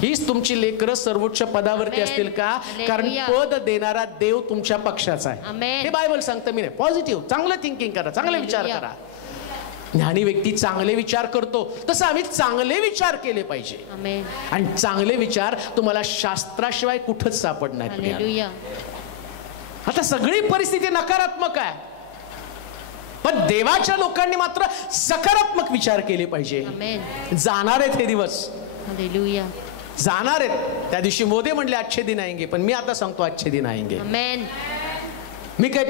हीच तुमची लेकरं सर्वोच्च पदावरती असतील का? कारण पद देणारा देव तुमच्या पक्षाचा आहे, हे बायबल सांगतं. मी नाही, पॉझिटिव्ह चांगलं थिंकिंग करा, चांगले विचार करा. ज्ञानी व्यक्ती चांगले विचार करतो, तसं आम्ही चांगले विचार केले पाहिजे. आणि चांगले विचार तुम्हाला शास्त्राशिवाय कुठंच सापडणार. आता सगळी परिस्थिती नकारात्मक आहे, पण देवाच्या लोकांनी मात्र सकारात्मक विचार केले पाहिजे. जाणार आहेत हे दिवस, जाणार आहेत. त्या दिवशी मोदी म्हणले अच्छे दिन आएंगे, पण मी आता सांगतो अच्छे दिन आएंगे. मी काय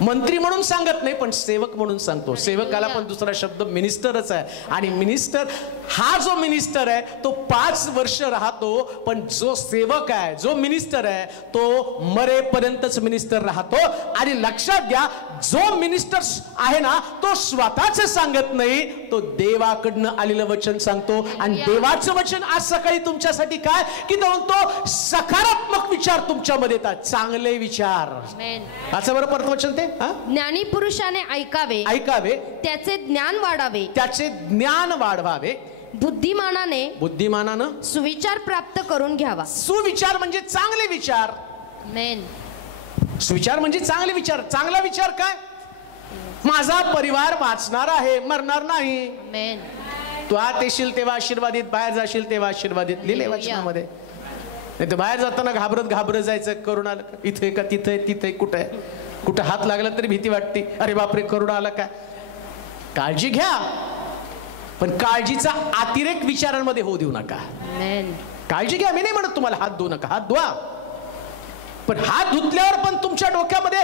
मंत्री म्हणून सांगत नाही, पण सेवक म्हणून सांगतो. सेवकाला पण दुसरा शब्द मिनिस्टरच आहे. आणि मिनिस्टर, हा जो मिनिस्टर आहे तो 5 वर्ष राहतो, पण जो सेवक आहे, जो मिनिस्टर आहे, तो मरेपर्यंतच मिनिस्टर राहतो. आणि लक्षात घ्या, जो मिनिस्टर आहे ना, तो स्वतःच सांगत नाही, तो देवाकडनं आलेलं वचन सांगतो. आणि देवाचं वचन आज सकाळी तुमच्यासाठी काय की तो सकारात्मक विचार तुमच्यामध्ये येतात, चांगले विचार. असं बरं परत वचन ते ज्ञानी पुरुषाने ऐकावे, त्याचे ज्ञान वाढावे, त्याचे ज्ञान वाढवावे. बुद्धिमानानं सुविचार प्राप्त करून घ्यावा. सुविचार म्हणजे चांगले विचार. सुविचार म्हणजे चांगले विचार. चांगला विचार काय? माझा परिवार वाचणार आहे, मरणार नाही. तू आत येशील तेव्हा आशीर्वादित, बाहेर जाशील तेव्हा आशीर्वादित, लिहिले वचनामध्ये. नाही तर बाहेर जाताना घाबरत जायचं, करोना इथे का तिथे, तिथे कुठे कुठं हात लागला तरी भीती वाटते, अरे बापरे करोना आला काय. काळजी घ्या, पण काळजीचा अतिरेक विचारांमध्ये होऊ देऊ नका. काळजी घ्या, मी नाही म्हणत तुम्हाला हात धुवू नका, हात धुवा, पण हात धुतल्यावर पण तुमच्या डोक्यामध्ये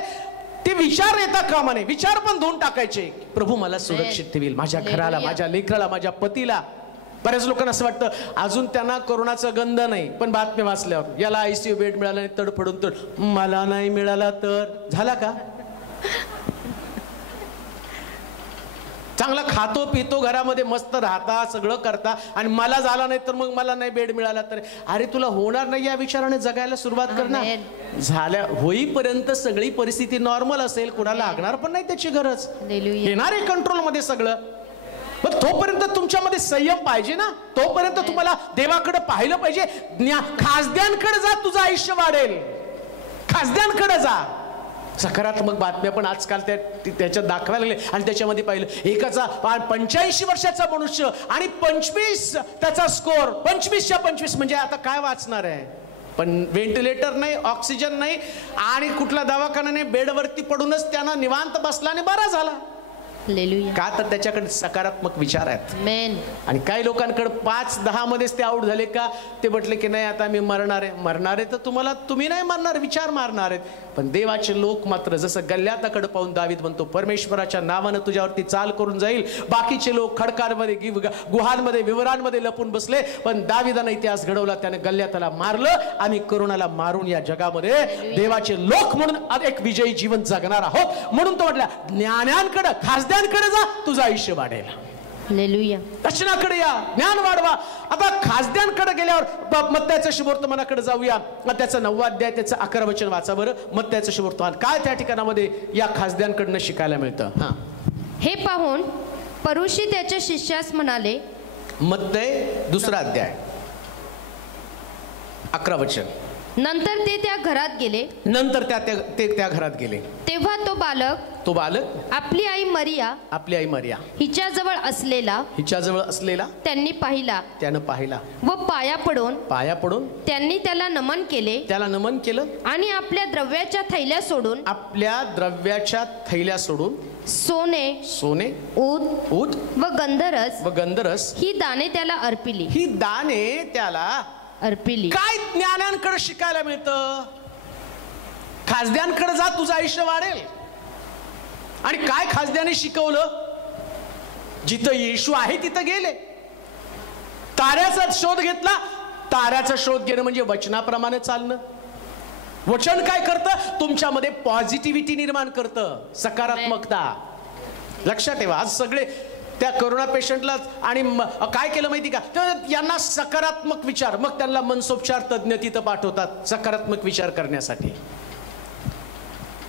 ते विचार येता कामा नये. विचार पण धुवून टाकायचे, प्रभू मला सुरक्षित ठेवील, माझ्या घराला, माझ्या लेकराला, माझ्या पतीला. बऱ्याच लोकांना असं वाटतं, अजून त्यांना कोरोनाचा गंध नाही, पण बातम्या वाचल्यावर याला ICU बेड मिळाला नाही, तडफडून तर मला नाही मिळाला तर झाला का. चांगला खातो पितो, घरामध्ये मस्त राहता, सगळं करता, आणि मला झाला नाही तर मग मला नाही बेड मिळाला तर. अरे तुला होणार नाही या विचाराने जगायला सुरुवात कर ना. झाल्या होईपर्यंत सगळी परिस्थिती नॉर्मल असेल, कुणाला लागणार पण नाही त्याची गरज, येणार आहे कंट्रोल मध्ये सगळं. पण तोपर्यंत तुमच्यामध्ये संयम पाहिजे ना, तोपर्यंत तुम्हाला देवाकडे पाहिलं पाहिजे. खासद्यांकडे जा, तुझं आयुष्य वाढेल. खासद्यांकडे जा. सकारात्मक बातम्या पण आजकाल त्याच्यात दाखवायला लागले. आणि त्याच्यामध्ये पाहिलं, एकाचा 85 वर्षाचा मनुष्य आणि 25 त्याचा स्कोर, 25च्या 25, म्हणजे आता काय वाचणार आहे. पण व्हेंटिलेटर नाही, ऑक्सिजन नाही, आणि कुठला दवाखाना नाही, बेडवरती पडूनच त्यांना निवांत बसला आणि बरा झाला. का तर त्याच्याकडे सकारात्मक विचार आहेत. आणि काही लोकांकडे 5-10 मध्येच ते आउट झाले का, ते म्हटले की नाही आता मी मरणार आहे तर तुम्ही नाही मरणार, विचार मारणार आहेत. पण देवाचे लोक मात्र जसं गल्ल्याताकडे पाहून दावीद म्हणतो, परमेश्वराच्या नावानं तुझ्यावरती चाल करून जाईल. बाकीचे लोक खडकांमध्ये, गुहांमध्ये, विवरांमध्ये लपून बसले, पण दावीदानं इतिहास घडवला, त्याने गल्ल्याताला मारलं. आणि करोनाला मारून या जगामध्ये देवाचे लोक म्हणून एक विजयी जीवन जगणार आहोत. म्हणून तो म्हटला, ज्ञानांकडे, खासद्यांकडे जा, तुझं आयुष्य वाढेल. दर्शनाकडे या, ज्ञान वाढवा. आता खासद्यांकडे गेल्यावर मत्तयाच्या शुभवर्तमानाकडे जाऊया. मत्तयाचा 9वा अध्याय, त्याचं 11 वचन वाचा बरं. मत्तयाचं शुभवर्तमान काय त्या ठिकाणामध्ये या खासद्यांकडनं शिकायला मिळतं. हे पाहून परुषी त्याच्या शिष्यास म्हणाले. मत्तय 2रा अध्याय 11 वचन. नंतर ते त्या घरात गेले. त्या घरात गेले. तेव्हा तो बालक आपली आई मरिया हिच्याजवळ असलेला त्यांनी पाहिला व पाया पडून त्यांनी त्याला नमन केलं. आणि आपल्या द्रव्याच्या थैल्या सोडून सोने ऊद व गंधरस ही दाणे त्याला अर्पिली. काय ज्ञानांकडे शिकायला मिळतं. खासद्यांकडे जा, तुझं आयुष्य वाढेल. आणि काय खासद्याने शिकवलं, जिथं येशू आहे तिथं गेले. ताऱ्याचा शोध घेतला, ताऱ्याचा शोध घेणं म्हणजे वचनाप्रमाणे चालणं. वचन काय करतं? तुमच्यामध्ये पॉझिटिव्हिटी निर्माण करतं, सकारात्मकता. लक्षात ठेवा, आज सगळे त्या कोरोना पेशंटला आणि काय केलं माहिती का, तर यांना सकारात्मक विचार, मग त्यांना मनसोपचार तज्ज्ञ तिथं पाठवतात सकारात्मक विचार करण्यासाठी.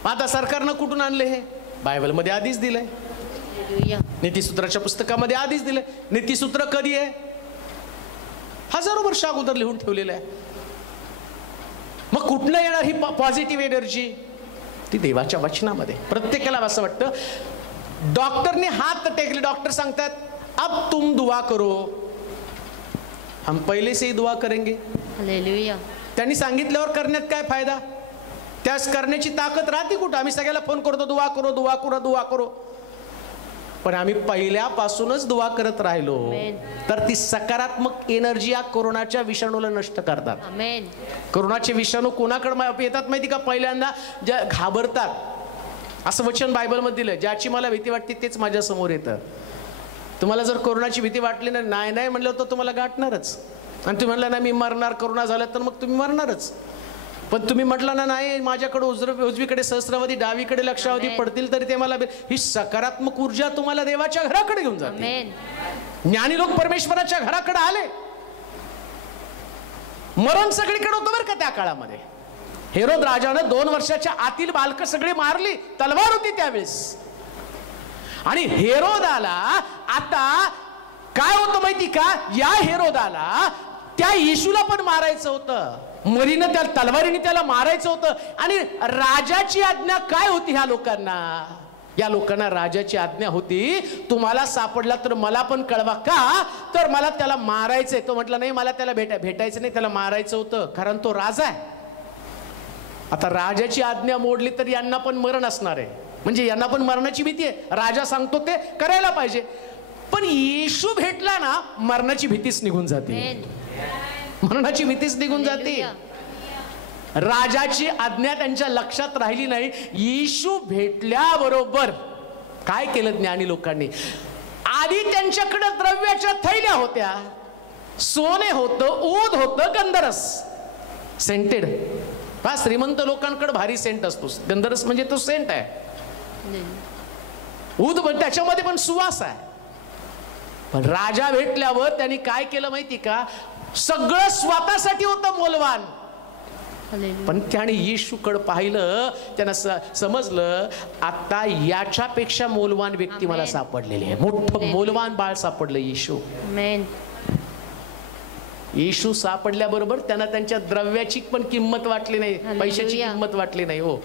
आता सरकारनं कुठून आणले हे? बायबलमध्ये आधीच दिलंय, नीतिसूत्राच्या पुस्तकामध्ये आधीच दिलंय. नीतिसूत्र कधी आहे? हजारो वर्ष अगोदर लिहून ठेवलेलं आहे. मग कुठनं येणार ही पॉझिटिव्ह एनर्जी? ती देवाच्या वचनामध्ये. प्रत्येकाला असं वाटतं, डॉक्टरने हात टेकले, डॉक्टर सांगतात अब तुम दुआ करो, हम पहले से ही दुआ करेंगे. हालेलुया. त्यांनी सांगितल्यावर करण्यात काय फायदा? त्यास करण्याची ताकद राहते कुठं? आम्ही सगळ्याला फोन करतो, दुआ करो दुआ करो दुआ करो, पण आम्ही पहिल्यापासूनच दुआ करत राहिलो तर ती सकारात्मक एनर्जी या कोरोनाच्या विषाणूला नष्ट करतात. कोरोनाचे विषाणू कोणाकडे येतात माहिती का? पहिल्यांदा ज्या घाबरतात, असं वचन बायबलमध्ये दिलं, ज्याची मला भीती वाटते तेच माझ्या समोर येतं. तुम्हाला जर कोरोनाची भीती वाटली ना, नाही नाही म्हणलं तर तुम्हाला गाठणारच. आणि तुम्ही म्हणलं ना मी मरणार, कोरोना झाला, तर मग तुम्ही मरणारच. पण तुम्ही म्हटलं ना, नाही माझ्याकडे उजवीकडे सहस्रावधी, डावीकडे लक्षावधी पडतील तरी ते मला, ही सकारात्मक ऊर्जा तुम्हाला देवाच्या घराकडे घेऊन जाते. ज्ञानी लोक परमेश्वराच्या घराकडे आले. मरण सगळीकडे होतं बरं का त्या काळामध्ये. हेरोद राजानं 2 वर्षाच्या आतील बालक सगळी मारली, तलवार होती त्यावेळेस. आणि हेरोदाला आता काय होतं माहिती का? या हेरोदाला त्या येशूला पण मारायचं होतं, मरीनं त्या तलवारीने त्याला मारायचं होतं. आणि राजाची आज्ञा काय होती ह्या लोकांना? या लोकांना राजाची आज्ञा होती, तुम्हाला सापडला तर मला पण कळवा. का? तर मला त्याला मारायचंय. तो म्हटला नाही, मला त्याला भेटायचं नाही, त्याला मारायचं होतं, कारण तो राजा आहे. आता राजाची आज्ञा मोडली तर यांना पण मरण असणार आहे, म्हणजे यांना पण मरणाची भीती आहे. राजा सांगतो ते करायला पाहिजे. पण येशू भेटला ना, मरणाची भीतीच निघून जाते, मरणाची भीतीच निघून जाते. राजाची आज्ञा त्यांच्या लक्षात राहिली नाही. येशू भेटल्याबरोबर काय केलं ज्ञानी लोकांनी? आधी त्यांच्याकडे द्रव्याच्या थैल्या होत्या, सोने होतं, ऊद होतं, गंधरस, सेंटेड. पहा, श्रीमंत लोकांकडे भारी सेंट असतो. गंधरस म्हणजे तो सेंट आहे, ऊद त्याच्यामध्ये पण सुवास आहे. पण राजा भेटल्यावर त्यांनी काय केलं माहिती का? सगळं स्वतःसाठी होतं मोलवान, पण त्याने येशूकडे पाहिलं, त्यांना समजलं आता याच्यापेक्षा मोलवान व्यक्ती मला सापडलेली आहे. मोठं मोलवान बाळ सापडलं येशू. येशू सापडल्याबरोबर त्यांना त्यांच्या द्रव्याची पण किंमत वाटली नाही, पैशाची किंमत वाटली नाही. हो,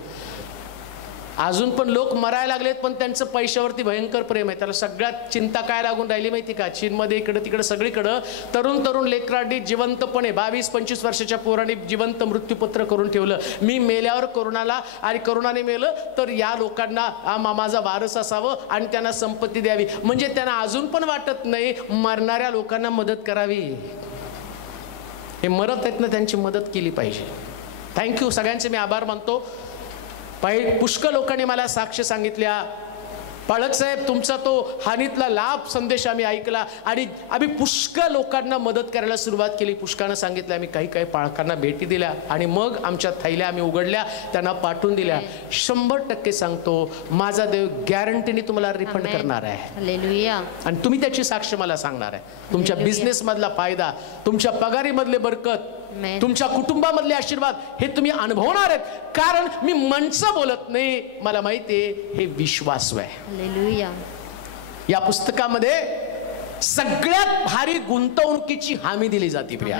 अजून पण लोक मरायला लागलेत, पण त्यांचं पैशावरती भयंकर प्रेम आहे. त्याला सगळ्यात चिंता काय लागून राहिली माहिती का? चीनमध्ये इकडे तिकडे सगळीकडं तरुण लेकरांनी जिवंतपणे 22-25 वर्षाच्या पोरांनी जिवंत मृत्यूपत्र करून ठेवलं. मी मेल्यावर कोरोनाला, आणि कोरोनाने मेलं तर या लोकांना माझा वारस असावं आणि त्यांना संपत्ती द्यावी. म्हणजे त्यांना अजून पण वाटत नाही मरणाऱ्या लोकांना मदत करावी. हे मरत आहेत ना, त्यांची मदत केली पाहिजे. थँक्यू, सगळ्यांचे मी आभार मानतो. पुष्कळ लोकांनी मला साक्ष सांगितल्या, पाळक साहेब तुमचा तो हानीतला लाभ संदेश आम्ही ऐकला आणि आम्ही पुष्कळ लोकांना मदत करायला सुरुवात केली. पुष्कळानं सांगितलं, आम्ही काही पाळकांना भेटी दिल्या आणि मग आमच्या थैल्या आम्ही उघडल्या, त्यांना पाठवून दिल्या. 100% सांगतो, माझा देव गॅरंटीने तुम्हाला रिफंड करणार आहे. हालेलुया. आणि तुम्ही त्याची साक्ष मला सांगणार आहे. तुमच्या बिझनेस मधला फायदा, तुमच्या पगारीमधले बरकत, तुमच्या कुटुंबामधले आशीर्वाद हे तुम्ही अनुभवणार आहेत. कारण मी मनचं बोलत नाही, मला माहितीये हे विश्वास आहे. हालेलुया. या पुस्तकामध्ये सगळ्यात भारी गुंतवणुकीची हमी दिली जाते प्रिया.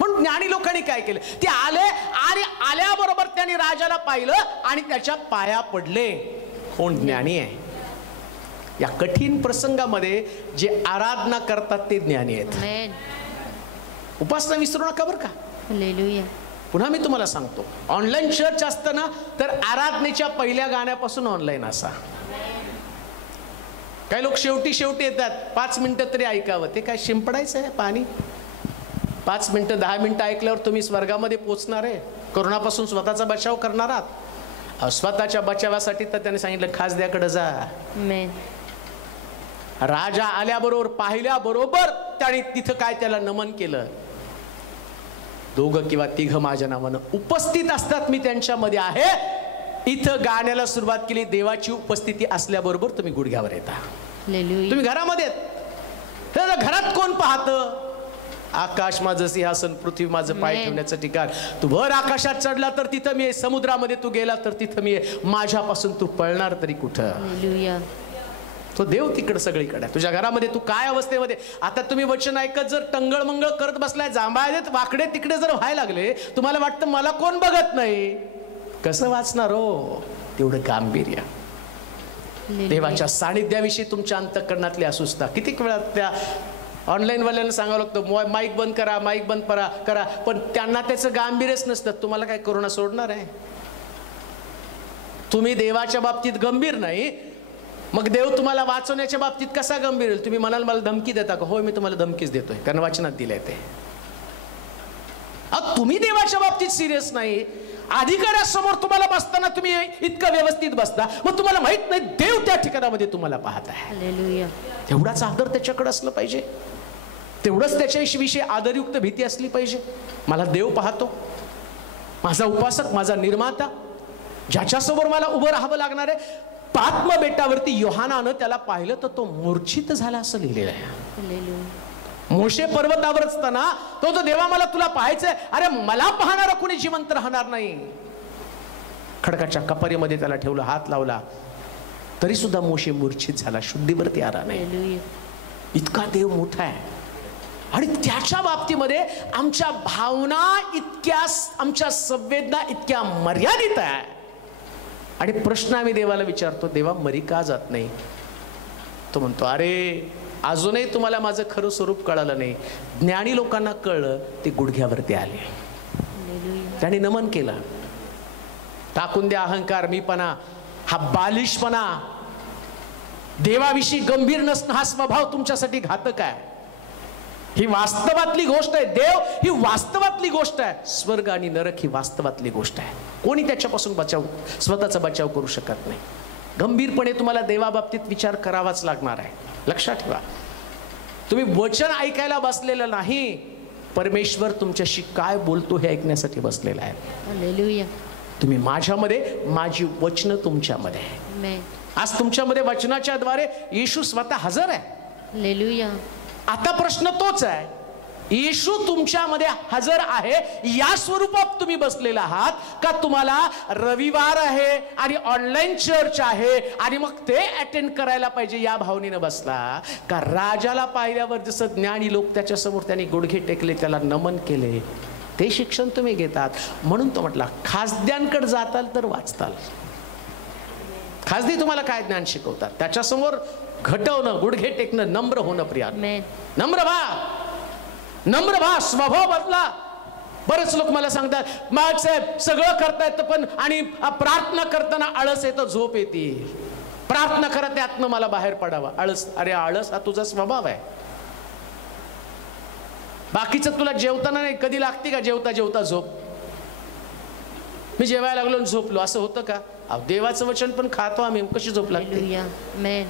पण ज्ञानी लोकांनी काय केलं? ते आले आणि आल्याबरोबर त्यांनी राजाला पाहिलं आणि त्याच्या पाया पडले. कोण ज्ञानी आहे? या कठीण प्रसंगामध्ये जे आराधना करतात ते ज्ञानी आहेत. उपासना विसरू नका बरं का. हालेलुया. पुन्हा मी तुम्हाला सांगतो, ऑनलाईन चर्च असताना तर आराधनेच्या पहिल्या गाण्यापासून ऑनलाईन असा. काही लोक शेवटी येतात, 5 मिनिटं तरी ऐकावं. ते काय शिंपडायचं आहे पाणी? 5 मिनिटं 10 मिनिटं ऐकल्यावर तुम्ही स्वर्गामध्ये पोहोचणार आहे? कोरोनापासून स्वतःचा बचाव करणार आहात? स्वतःच्या बचावासाठी तर त्याने सांगितलं खासद्याकडे जा. राजा आल्याबरोबर पाहिल्याबरोबर त्याने तिथं काय त्याला नमन केलं. दोघं किंवा तिघं माझ्या नावानं उपस्थित असतात, मी त्यांच्यामध्ये आहे. इथं गाण्याला सुरुवात केली, देवाची उपस्थिती असल्याबरोबर तुम्ही गुडघ्यावर येता. तुम्ही घरामध्ये तर घरात कोण पाहतं? आकाश माझं सिंहासन, पृथ्वी माझं पाय ठेवण्याचं ठिकाण. तू वर आकाशात चढला तर तिथं मी आहे, समुद्रामध्ये तू गेला तर तिथं मी आहे. माझ्यापासून तू पळणार तरी कुठं? तो देव तिकडं सगळीकडे. तुझ्या घरामध्ये तू काय अवस्थेमध्ये? आता तुम्ही वचन ऐकत जर टंगळ मंगळ करत बसलाय, जांभळा वाकडे तिकडे जर व्हायला लागले, तुम्हाला वाटतं मला कोण बघत नाही, कसं वाचणार हो? तेवढं गांभीर्य देवाच्या सानिध्याविषयी तुमच्या अंतःकरणातली अस्वस्थता. कितीक वेळा त्या ऑनलाईन वाल्यांना सांगावं लागतं माईक बंद करा, माईक बंद करा, पण त्यांना त्याचं गांभीर्यच नसतं. तुम्हाला काय कोरोना सोडणार आहे? तुम्ही देवाच्या बाबतीत गंभीर नाही, मग देव तुम्हाला वाचवण्याच्या बाबतीत कसा गंभीर होईल? तुम्ही म्हणाल मला धमकी देता का? होय, मी तुम्हाला धमकीच देतोय, कारण वाचनात दिलंय ते. तुम्ही देवाच्या बाबतीत सिरियस नाही. अधिकाऱ्यासमोर तुम्हाला बसताना तुम्ही इतकं व्यवस्थित बसता, मग तुम्हाला माहित नाही देव त्या ठिकाणामध्ये तुम्हाला पाहत आहे. तेवढाच आदर त्याच्याकडे असलं पाहिजे, तेवढंच त्याच्याविषयी आदरयुक्त भीती असली पाहिजे. मला देव पाहतो, माझा उपासक, माझा निर्माता, ज्याच्यासमोर मला उभं राहावं लागणार आहे. पात्म बेटावरती योहानानं त्याला पाहिलं तर तो मूर्छित झाला असं लिहिलेलं आहे. मोशे पर्वतावर असताना तो देवा मला तुला पाहायचंय, अरे मला पाहणारा कोणी जिवंत राहणार नाही. खडकाच्या कपारीमध्ये त्याला ठेवलं, हात लावला, तरी सुद्धा मोशे मूर्छित झाला, शुद्धीवरती आला नाही. इतका देव मोठा आहे. आणि त्याच्या बाबतीमध्ये आमच्या भावना इतक्या, आमच्या संवेदना इतक्या मर्यादित आहे. आणि प्रश्न आम्ही देवाला विचारतो, देवा मरी का जात नाही? तो म्हणतो, अरे अजूनही तुम्हाला माझं खरं स्वरूप कळालं नाही. ज्ञानी लोकांना कळलं, ते गुडघ्यावरती आले, त्यांनी नमन केलं. टाकून द्या अहंकार, मीपणा, हा बालिशपणा. देवाविषयी गंभीर नसणं हा स्वभाव तुमच्यासाठी घातक आहे. ही वास्तवातली गोष्ट आहे. देव ही वास्तवातली गोष्ट आहे. स्वर्ग आणि नरक ही वास्तवातली गोष्ट आहे. कोणी त्याच्यापासून स्वतःचा बचाव करू शकत नाही. गंभीरपणे तुम्हाला देवाबाबतीत विचार करावाच लागणार आहे. लक्षात ठेवा, तुम्ही वचन ऐकायला बसलेलं नाही, परमेश्वर तुमच्याशी काय बोलतो हे ऐकण्यासाठी बसलेला आहे. तुम्ही माझ्यामध्ये, माझी वचन तुमच्यामध्ये. आज तुमच्यामध्ये वचनाच्या द्वारे येशू स्वतः हजर आहे. आता प्रश्न तोच आहे, येशू तुमच्यामध्ये हजर आहे या स्वरूपात तुम्ही बसलेला आहात का? तुम्हाला रविवार आहे आणि ऑनलाईन चर्च आहे आणि मग ते अटेंड करायला पाहिजे या भावनेनं बसला का? राजाला पाहिल्यावर जसं ज्ञानी लोक त्याच्या समोर त्यांनी गुडघे टेकले, त्याला नमन केले, ते शिक्षण तुम्ही घेतात. म्हणून तो म्हटला, खासद्यांकडे जाताल तर वाचताल. खासदी तुम्हाला काय ज्ञान शिकवतात? त्याच्यासमोर घटवणं, गुडघे टेकणं, नम्र होणं. प्रिया, नम्र व्हा, स्वभाव बदला. बरेच लोक मला सांगतात, माग साहेब सगळं करता येतं पण आणि प्रार्थना करताना आळस येतं, झोप येते. प्रार्थना करत त्यातनं मला बाहेर पडावा, आळस. अरे आळस हा तुझा स्वभाव आहे. बाकीचं तुला जेवताना नाही, कधी लागते का जेवता जेवता झोप? मी जेवायला लागलो झोपलो, असं होतं का? देवाचं वचन पण खातो आम्ही, कशी झोप लागते?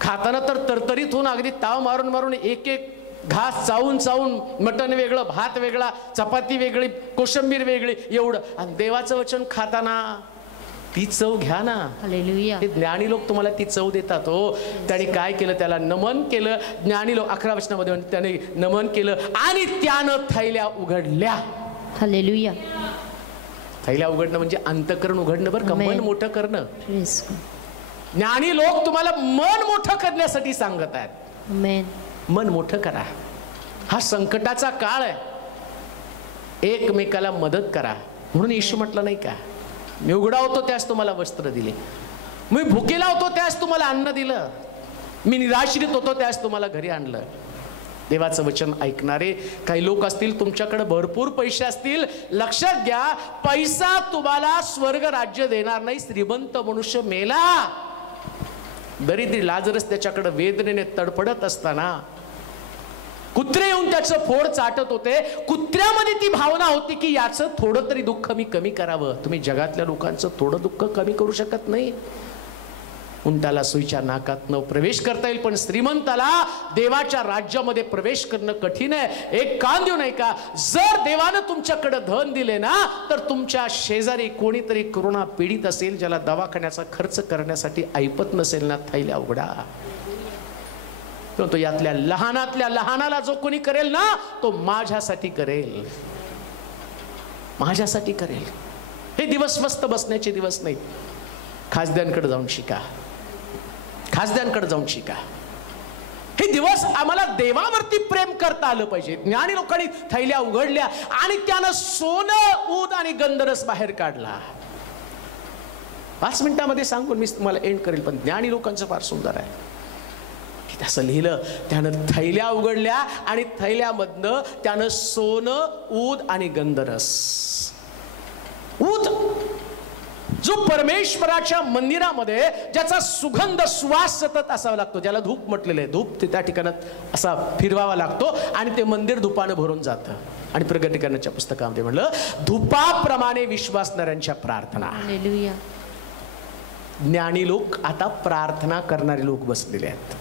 खाताना तर तरतरीत होऊन अगदी ताव मारून मारून एक एक घास चावून चावून, मटण वेगळं, भात वेगळा, चपाती वेगळी, कोशिंबीर वेगळी, एवढं. आणि देवाचं वचन खाताना ती चव घ्या ना. हे ज्ञानी लोक तुम्हाला ती चव देतात हो. त्यांनी काय केलं? त्याला नमन केलं. ज्ञानी लोक 11 वचनामध्ये त्याने नमन केलं आणि त्यानं थैल्या उघडल्या. हालेलुया. थैल्या उघडणं म्हणजे अंतःकरण उघडणं, बरं का, मन मोठं करणं. ज्ञानी लोक तुम्हाला मन मोठं करण्यासाठी सांगत आहेत. मन मोठं करा. हा संकटाचा काळ आहे, एकमेकाला मदत करा. म्हणून येशू म्हटलं नाही का, मी उघडा होतो त्यास तुम्हाला वस्त्र दिले, मी भुकेला होतो त्यास तुम्हाला अन्न दिलं, मी निराश्रित होतो त्यास तुम्हाला घरी आणलं. देवाचं वचन ऐकणारे काही लोक असतील, तुमच्याकडे भरपूर पैसे असतील, लक्षात घ्या, पैसा तुम्हाला स्वर्ग राज्य देणार नाही. श्रीमंत मनुष्य मेला, दरिद्री लाजरस त्याच्याकडे वेदनेने तडफडत असताना कुत्रे येऊन त्याचं फोड चाटत होते. कुत्र्यामध्ये ती भावना होती की याचं थोडं तरी दुःख मी कमी करावं. तुम्ही जगातल्या लोकांचं थोडं दुःख कमी करू शकत नाही. उंटाला सुईच्या नाकात न प्रवेश करता येईल, पण श्रीमंताला देवाच्या राज्यामध्ये प्रवेश करणं कठीण आहे. एक कान देऊ नये का, जर देवानं तुमच्याकडे धन दिले ना, तर तुमच्या शेजारी कोणीतरी कोरोना पीडित असेल, ज्याला दवाखान्याचा खर्च करण्यासाठी ऐपत नसेल ना, थैल्या उघडा. तो यातल्या लहानातल्या लहानाला जो कोणी करेल ना, तो माझ्यासाठी करेल, माझ्यासाठी करेल. हे दिवस मस्त बसण्याचे दिवस नाही. खासद्यांकडे जाऊन शिका, खासद्यांकडे जाऊन शिका. हे दिवस आम्हाला देवावरती प्रेम करता आलं पाहिजे. ज्ञानी लोकांनी थैल्या उघडल्या आणि त्यानं सोनं, ऊद आणि गंधरस बाहेर काढला. 5 मिनिटांमध्ये सांगून मी तुम्हाला एंड करेल, पण ज्ञानी लोकांचं फार सुंदर आहे. असं लिहिलं, त्यानं थैल्या उघडल्या आणि थैल्यामधनं त्यानं सोनं, ऊद आणि गंधरस. ऊद जो परमेश्वराच्या मंदिरामध्ये ज्याचा सुगंध सुवास सतत असावा लागतो, ज्याला धूप म्हटलेलं आहे, धूप त्या ठिकाणात असा फिरवावा लागतो आणि ते मंदिर धुपानं भरून जातं. आणि प्रगटीकरणाच्या पुस्तकामध्ये म्हणलं, धुपाप्रमाणे विश्वासणाऱ्यांच्या प्रार्थना. ज्ञानी लोक आता प्रार्थना करणारे लोक बसलेले आहेत.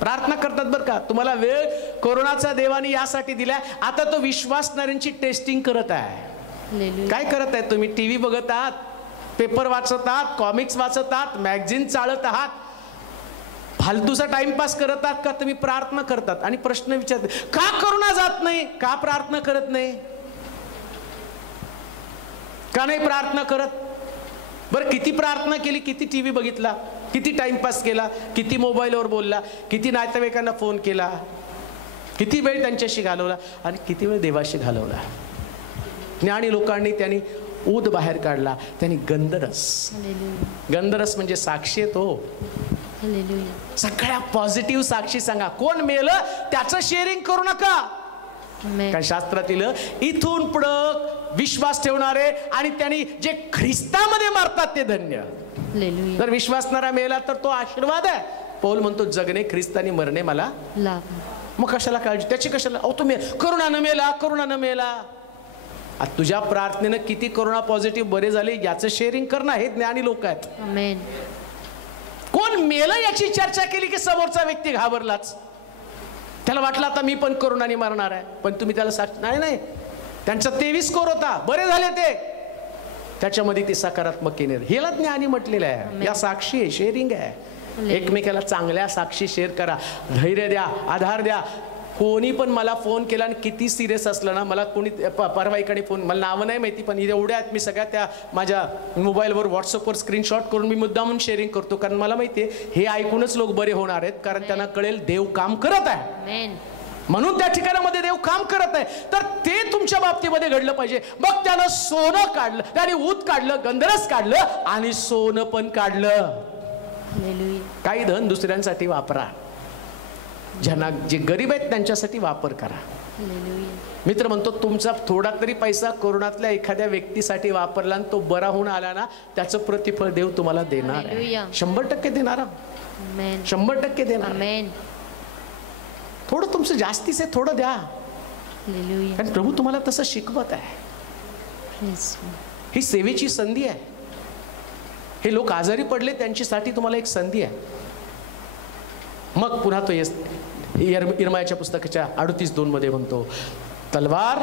प्रार्थना करतात बरं का. तुम्हाला वेळ कोरोनाचा देवाने यासाठी दिलाय, आता तो विश्वासणाऱ्यांची टेस्टिंग करत आहे. काय करत आहे तुम्ही? टीव्ही बघत आहात, पेपर वाचत आहात, कॉमिक्स वाचत आहात, मॅगझिन चालत आहात, फालतूचा टाइमपास करत आहात का तुम्ही प्रार्थना करतात? आणि प्रश्न विचारते, का कोरोना जात नाही? का प्रार्थना करत नाही? का नाही प्रार्थना करत? बरं, किती प्रार्थना केली, किती टीव्ही बघितला, किती टाइमपास केला, किती मोबाईलवर बोलला, किती नातेवाईकांना फोन केला, किती वेळ त्यांच्याशी घालवला आणि किती वेळ देवाशी घालवला. ज्ञानी लोकांनी त्यांनी ऊद बाहेर काढला, त्यांनी गंधरस. गंधरस म्हणजे साक्षी तो. सगळ्या पॉझिटिव्ह साक्षी सांगा. कोण मेलं त्याचं शेअरिंग करू नका. कारण शास्त्रातील इथून पुढं विश्वास ठेवणारे आणि त्यांनी जे ख्रिस्तामध्ये मारतात ते धन्य. जर विश्वासणारा मेला तर तो आशीर्वाद आहे. पौल म्हणतो, जगणे ख्रिस्तानी, मरणे मला लाभ. मग कशाला काळजी त्याची? कशाला? अहो तुम्ही करोनानं मेला, करोनानं मेला. तुझ्या प्रार्थनेनं किती कोरोना पॉझिटिव्ह बरे झाले याचं शेअरिंग करणं, हे ज्ञानी लोक आहेत. कोण मेलं याची चर्चा केली की समोरचा व्यक्ती घाबरलाच. त्याला वाटलं आता मी पण कोरोनाने मरणार आहे, पण तुम्ही त्याला साक्ष नाही, त्यांचा 23 स्कोर होता, बरे झाले ते. त्याच्यामध्ये ते सकारात्मक येणार. हेला ज्ञानी म्हटलेलं आहे. या साक्षी आहे, शेअरिंग आहे. एकमेकाला चांगल्या साक्षी शेअर करा, धैर्य द्या, आधार द्या. कोणी पण मला फोन केला आणि किती सिरियस असलं ना, मला कोणी परवा इकडे फोन, मला नावं नाही माहिती, पण एवढ्या आहेत, मी सगळ्या त्या माझ्या मोबाईलवर व्हॉट्सअपवर स्क्रीनशॉट करून मी मुद्दामून शेअरिंग करतो. कारण मला माहिती आहे हे ऐकूनच लोक बरे होणार आहेत, कारण त्यांना कळेल देव काम करत आहे. म्हणून त्या ठिकाणामध्ये देव काम करत आहे. तर ते तुमच्या बाबतीमध्ये घडलं पाहिजे. मग त्यानं सोनं काढलं, त्याने ऊद काढलं, गंधरस काढलं आणि सोनं पण काढलं. काही धन दुसऱ्यांसाठी वापरा, ज्यांना जे गरीब आहेत त्यांच्यासाठी वापर करा. मित्र म्हणतो, तुमचा थोडा तरी पैसा कोरोनातल्या एखाद्या व्यक्तीसाठी वापरला आणि तो बरा होऊन आला ना, त्याचं प्रतिफळ देव तुम्हाला देणार आहे. 100% देणार, 100% देणार. थोडं तुमचं जास्तीच आहे, थोडं द्या, कारण प्रभू तुम्हाला तसं शिकवत आहे. ही सेवेची संधी आहे. हे लोक आजारी पडले त्यांच्यासाठी तुम्हाला एक संधी आहे. मग पुन्हा तो इर्मायाच्या पुस्तकाच्या 38:2 मध्ये म्हणतो, तलवार,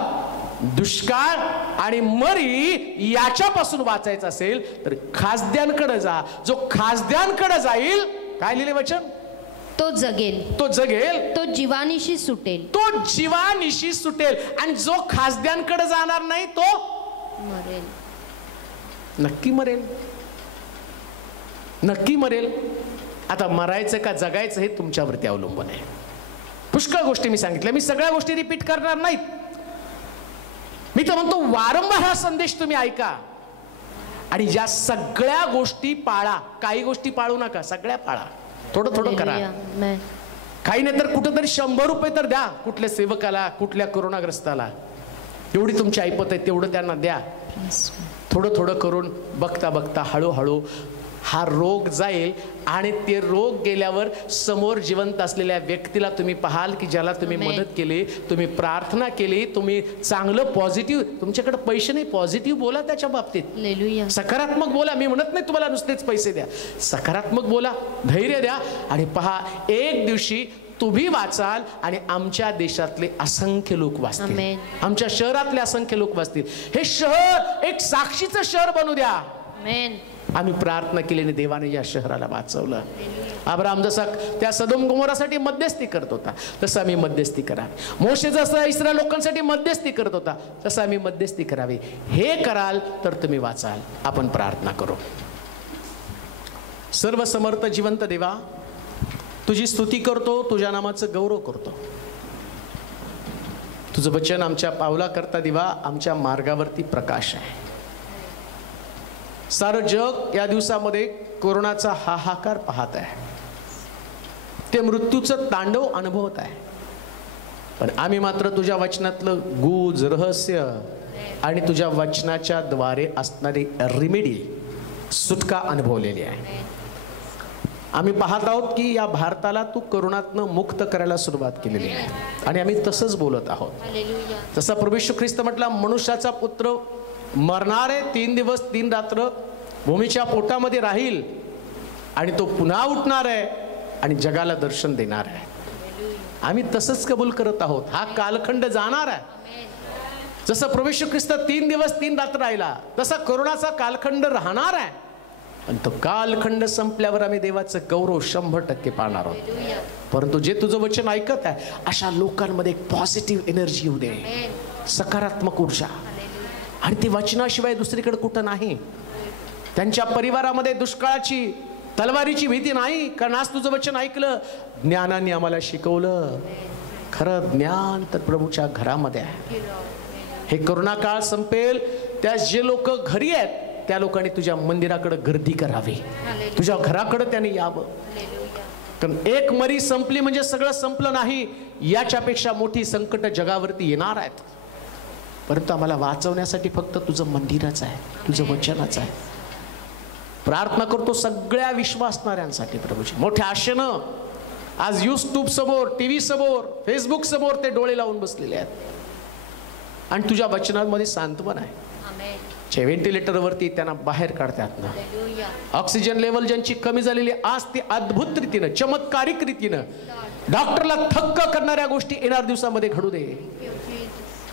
दुष्काळ आणि मरी याच्यापासून वाचायचं असेल तर खासद्यांकडे जा. जो खासद्यांकडे जाईल, काय लिहिले वचन? तो जगेल, तो जगेल, तो जीवानिशी सुटेल, तो जीवानिशी सुटेल. आणि जो खासद्यांकडे जाणार नाही तो मरेल, नक्की मरेल, नक्की मरेल. आता मरायचं का जगायचं हे तुमच्यावरती अवलंबून आहे. पुष्कळ गोष्टी मी सांगितल्या, मी सगळ्या गोष्टी रिपीट करणार नाहीत. मी तर म्हणतो वारंवार हा संदेश तुम्ही ऐका आणि या सगळ्या गोष्टी पाळा. काही गोष्टी पाळू नका, सगळ्या पाळा. थोडं थोडं करा. काही नाही तर कुठेतरी 100 रुपये तर द्या कुठल्या सेवकाला, कुठल्या कोरोनाग्रस्ताला. एवढी तुमची ऐपत आहे तेवढं त्यांना द्या. थोडं थोडं करून बघता बघता हळूहळू हा रोग जाईल आणि ते रोग गेल्यावर समोर जिवंत असलेल्या व्यक्तीला तुम्ही पाहाल की ज्याला तुम्ही मदत केली, तुम्ही प्रार्थना केली, तुम्ही चांगलं पॉझिटिव्ह, तुमच्याकडे पैसे नाही, पॉझिटिव्ह बोला त्याच्या बाबतीत, सकारात्मक बोला. मी म्हणत नाही तुम्हाला नुसतेच पैसे द्या, सकारात्मक बोला, धैर्य द्या आणि पहा एक दिवशी तुम्ही वाचाल आणि आमच्या देशातले असंख्य लोक वाचतील, आमच्या शहरातले असंख्य लोक वाचतील. हे शहर एक साक्षीचं शहर बनू द्या. आम्ही प्रार्थना केल्याने देवाने या शहराला वाचवलं. अब्राहम जसा त्या सदोम गोमोरासाठी मध्यस्थी करत होता तसं आम्ही मध्यस्थी करावी. मोशे जसा इस्रायल लोकांसाठी मध्यस्थी करत होता तसं आम्ही मध्यस्थी करावी. हे कराल तर तुम्ही वाचाल. आपण प्रार्थना करू. सर्व समर्थ जिवंत देवा, तुझी स्तुती करतो, तुझ्या नामाचं गौरव करतो. तुझं वचन आमच्या पावलाकरता दिवा, आमच्या मार्गावरती प्रकाश आहे. सारं जग या दिवसामध्ये कोरोनाचा हाहाकार पाहत आहे, ते मृत्यूचं तांडव अनुभवत आहे. पण आम्ही मात्र तुझ्या वचनातलं गुज रहस्य आणि तुझ्या वचनाच्या द्वारे असणारी रेमेडी, सुटका अनुभवलेली आहे. आम्ही पाहत आहोत की या भारताला तू करोनातनं मुक्त करायला सुरुवात केलेली आहे आणि आम्ही तसंच बोलत आहोत. जसा प्रभू येशू ख्रिस्त म्हटला, मनुष्याचा पुत्र मरणार आहे, 3 दिवस 3 रात्र भूमीच्या पोटामध्ये राहील आणि तो पुन्हा उठणार आहे आणि जगाला दर्शन देणार आहे. आम्ही तसंच कबूल करत आहोत. हा कालखंड जाणार आहे. जसं प्रभू येशू ख्रिस्त 3 दिवस 3 रात्र राहिला, तसा करोनाचा कालखंड राहणार आहे. आणि तो कालखंड संपल्यावर आम्ही देवाचं गौरव 100% पाहणार आहोत. परंतु जे तुझं वचन ऐकत आहे अशा लोकांमध्ये एक पॉझिटिव्ह एनर्जी येऊ दे, सकारात्मक ऊर्जा. आणि ती वचनाशिवाय दुसरीकडे कुठं नाही. त्यांच्या परिवारामध्ये दुष्काळाची, तलवारीची भीती नाही, कारण आज तुझं वचन ऐकलं, ज्ञानाने आम्हाला शिकवलं. खरं ज्ञान तर प्रभूच्या घरामध्ये आहे. हे करोना काळ संपेल, त्या जे लोक घरी आहेत त्या लोकांनी तुझ्या मंदिराकडे गर्दी करावी, तुझ्या घराकडे त्यांनी यावं. कारण एक मरी संपली म्हणजे सगळं संपलं नाही. याच्यापेक्षा मोठी संकट जगावरती येणार आहेत. परंतु आम्हाला वाचवण्यासाठी फक्त तुझं मंदिरच आहे, तुझं वचनच आहे. प्रार्थना करतो सगळ्या विश्वासणाऱ्यांसाठी प्रभूजी. मोठ्या आशेनं आज यूट्यूब समोर, टीव्ही समोर, फेसबुक समोर ते डोळे लावून बसलेले आहेत आणि तुझ्या वचनांमध्ये सांत्वन आहे. व्हेंटिलेटरवरती त्यांना बाहेर काढतात ना. ऑक्सिजन लेवल ज्यांची कमी झालेली, आज ती अद्भुत रीतीनं, चमत्कारिक रीतीनं डॉक्टरला थक्क करणाऱ्या गोष्टी येणार दिवसामध्ये घडू दे.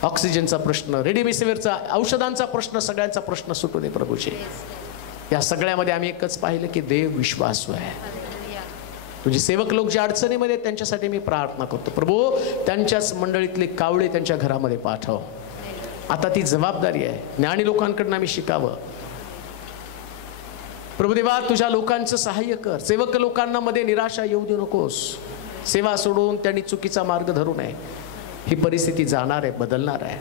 ऑक्सिजनचा प्रश्न, रेमडेसिवीरचा, औषधांचा प्रश्न, सगळ्यांचा प्रश्न सुटू दे प्रभूजी. या सगळ्यामध्ये आम्ही एकच पाहिलं की देव विश्वासू आहे. तुझे सेवक लोक ज्या अडचणीमध्ये, त्यांच्यासाठी मी प्रार्थना करतो प्रभू. त्यांच्याच मंडळीतले कावळे त्यांच्या घरामध्ये पाठव. आता ती जबाबदारी आहे, ज्ञानी लोकांकडून आम्ही शिकावं. प्रभुदेवा, तुझ्या लोकांचं सहाय्य कर. सेवक लोकांना मध्ये निराशा येऊ देऊ नकोस. सेवा सोडून त्यांनी चुकीचा मार्ग धरू नये. ही परिस्थिती जाणार आहे, बदलणार आहे.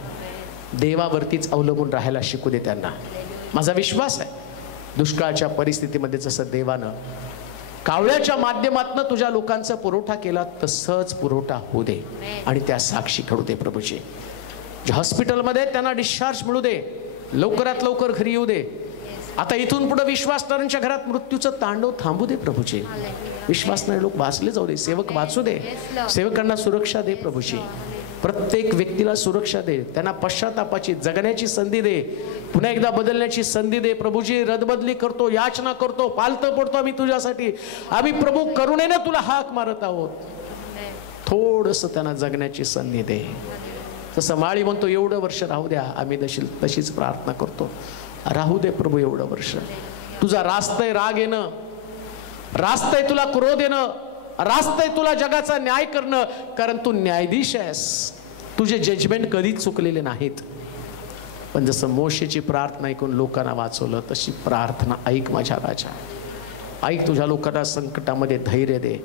देवावरतीच अवलंबून राहायला शिकू दे त्यांना. माझा विश्वास आहे दुष्काळाच्या परिस्थितीमध्ये जसं देवानं कावळ्याच्या माध्यमातून तुझ्या लोकांचा पुरवठा केला, तसंच पुरवठा होऊ दे आणि त्या साक्षी घडू दे प्रभूजी. हॉस्पिटलमध्ये त्यांना डिस्चार्ज मिळू दे, लवकरात लवकर घरी येऊ दे. आता इथून पुढे विश्वासणाऱ्यांच्या घरात मृत्यूचं तांडव थांबू दे प्रभूजी. विश्वासणारे लोक वाचले जाऊ दे, सेवक वाचू दे, सेवकांना सुरक्षा दे प्रभूजी. प्रत्येक व्यक्तीला सुरक्षा दे, त्यांना पश्चातापाची, जगण्याची संधी दे, पुन्हा एकदा बदलण्याची संधी दे प्रभूजी. रदबदली करतो, याचना करतो, पालतं पडतो आम्ही तुझ्यासाठी. आम्ही प्रभू करुणेनं तुला हाक मारत आहोत. थोडंसं त्यांना जगण्याची संधी दे. तसं माळी म्हणतो एवढं वर्ष राहू द्या, आम्ही तशीच प्रार्थना करतो. राहू दे प्रभू एवढं वर्ष. तुझा रास्तय राग येणं, रास्तय तुला क्रोध येणं, रास्तय तुला जगाचा न्याय करणं, कारण तू न्यायाधीश आहेस. तुझे जजमेंट कधीच चुकलेले नाहीत. पण जसं मोशेची प्रार्थना ऐकून लोकांना वाचवलं, तशी प्रार्थना ऐक माझ्या राजा. ऐक, तुझ्या लोकांना संकटामध्ये धैर्य दे.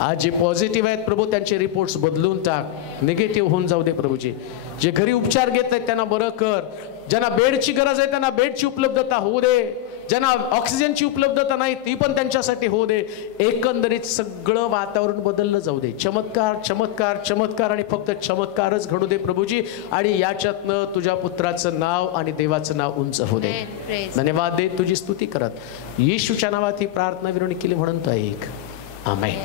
आज जे पॉझिटिव्ह आहेत प्रभू, त्यांचे रिपोर्ट्स बदलून टाक, निगेटिव्ह होऊन जाऊ दे प्रभूजी. जे घरी उपचार घेत आहेत त्यांना बरं कर. ज्यांना बेडची गरज आहे त्यांना बेडची उपलब्धता होऊ दे. ज्यांना ऑक्सिजनची उपलब्धता नाही ती पण त्यांच्यासाठी होऊ दे. एकंदरीत सगळं वातावरण बदललं जाऊ दे. चमत्कार चमत्कार चमत्कार आणि फक्त चमत्कारच घडू दे प्रभूजी. आणि याच्यातनं तुझ्या पुत्राचं नाव आणि देवाचं नाव उंच होऊ दे. धन्यवाद दे, तुझी स्तुती करत येशूच्या नावात ही प्रार्थना विनवणी केली म्हणून तो ऐक. आमेन.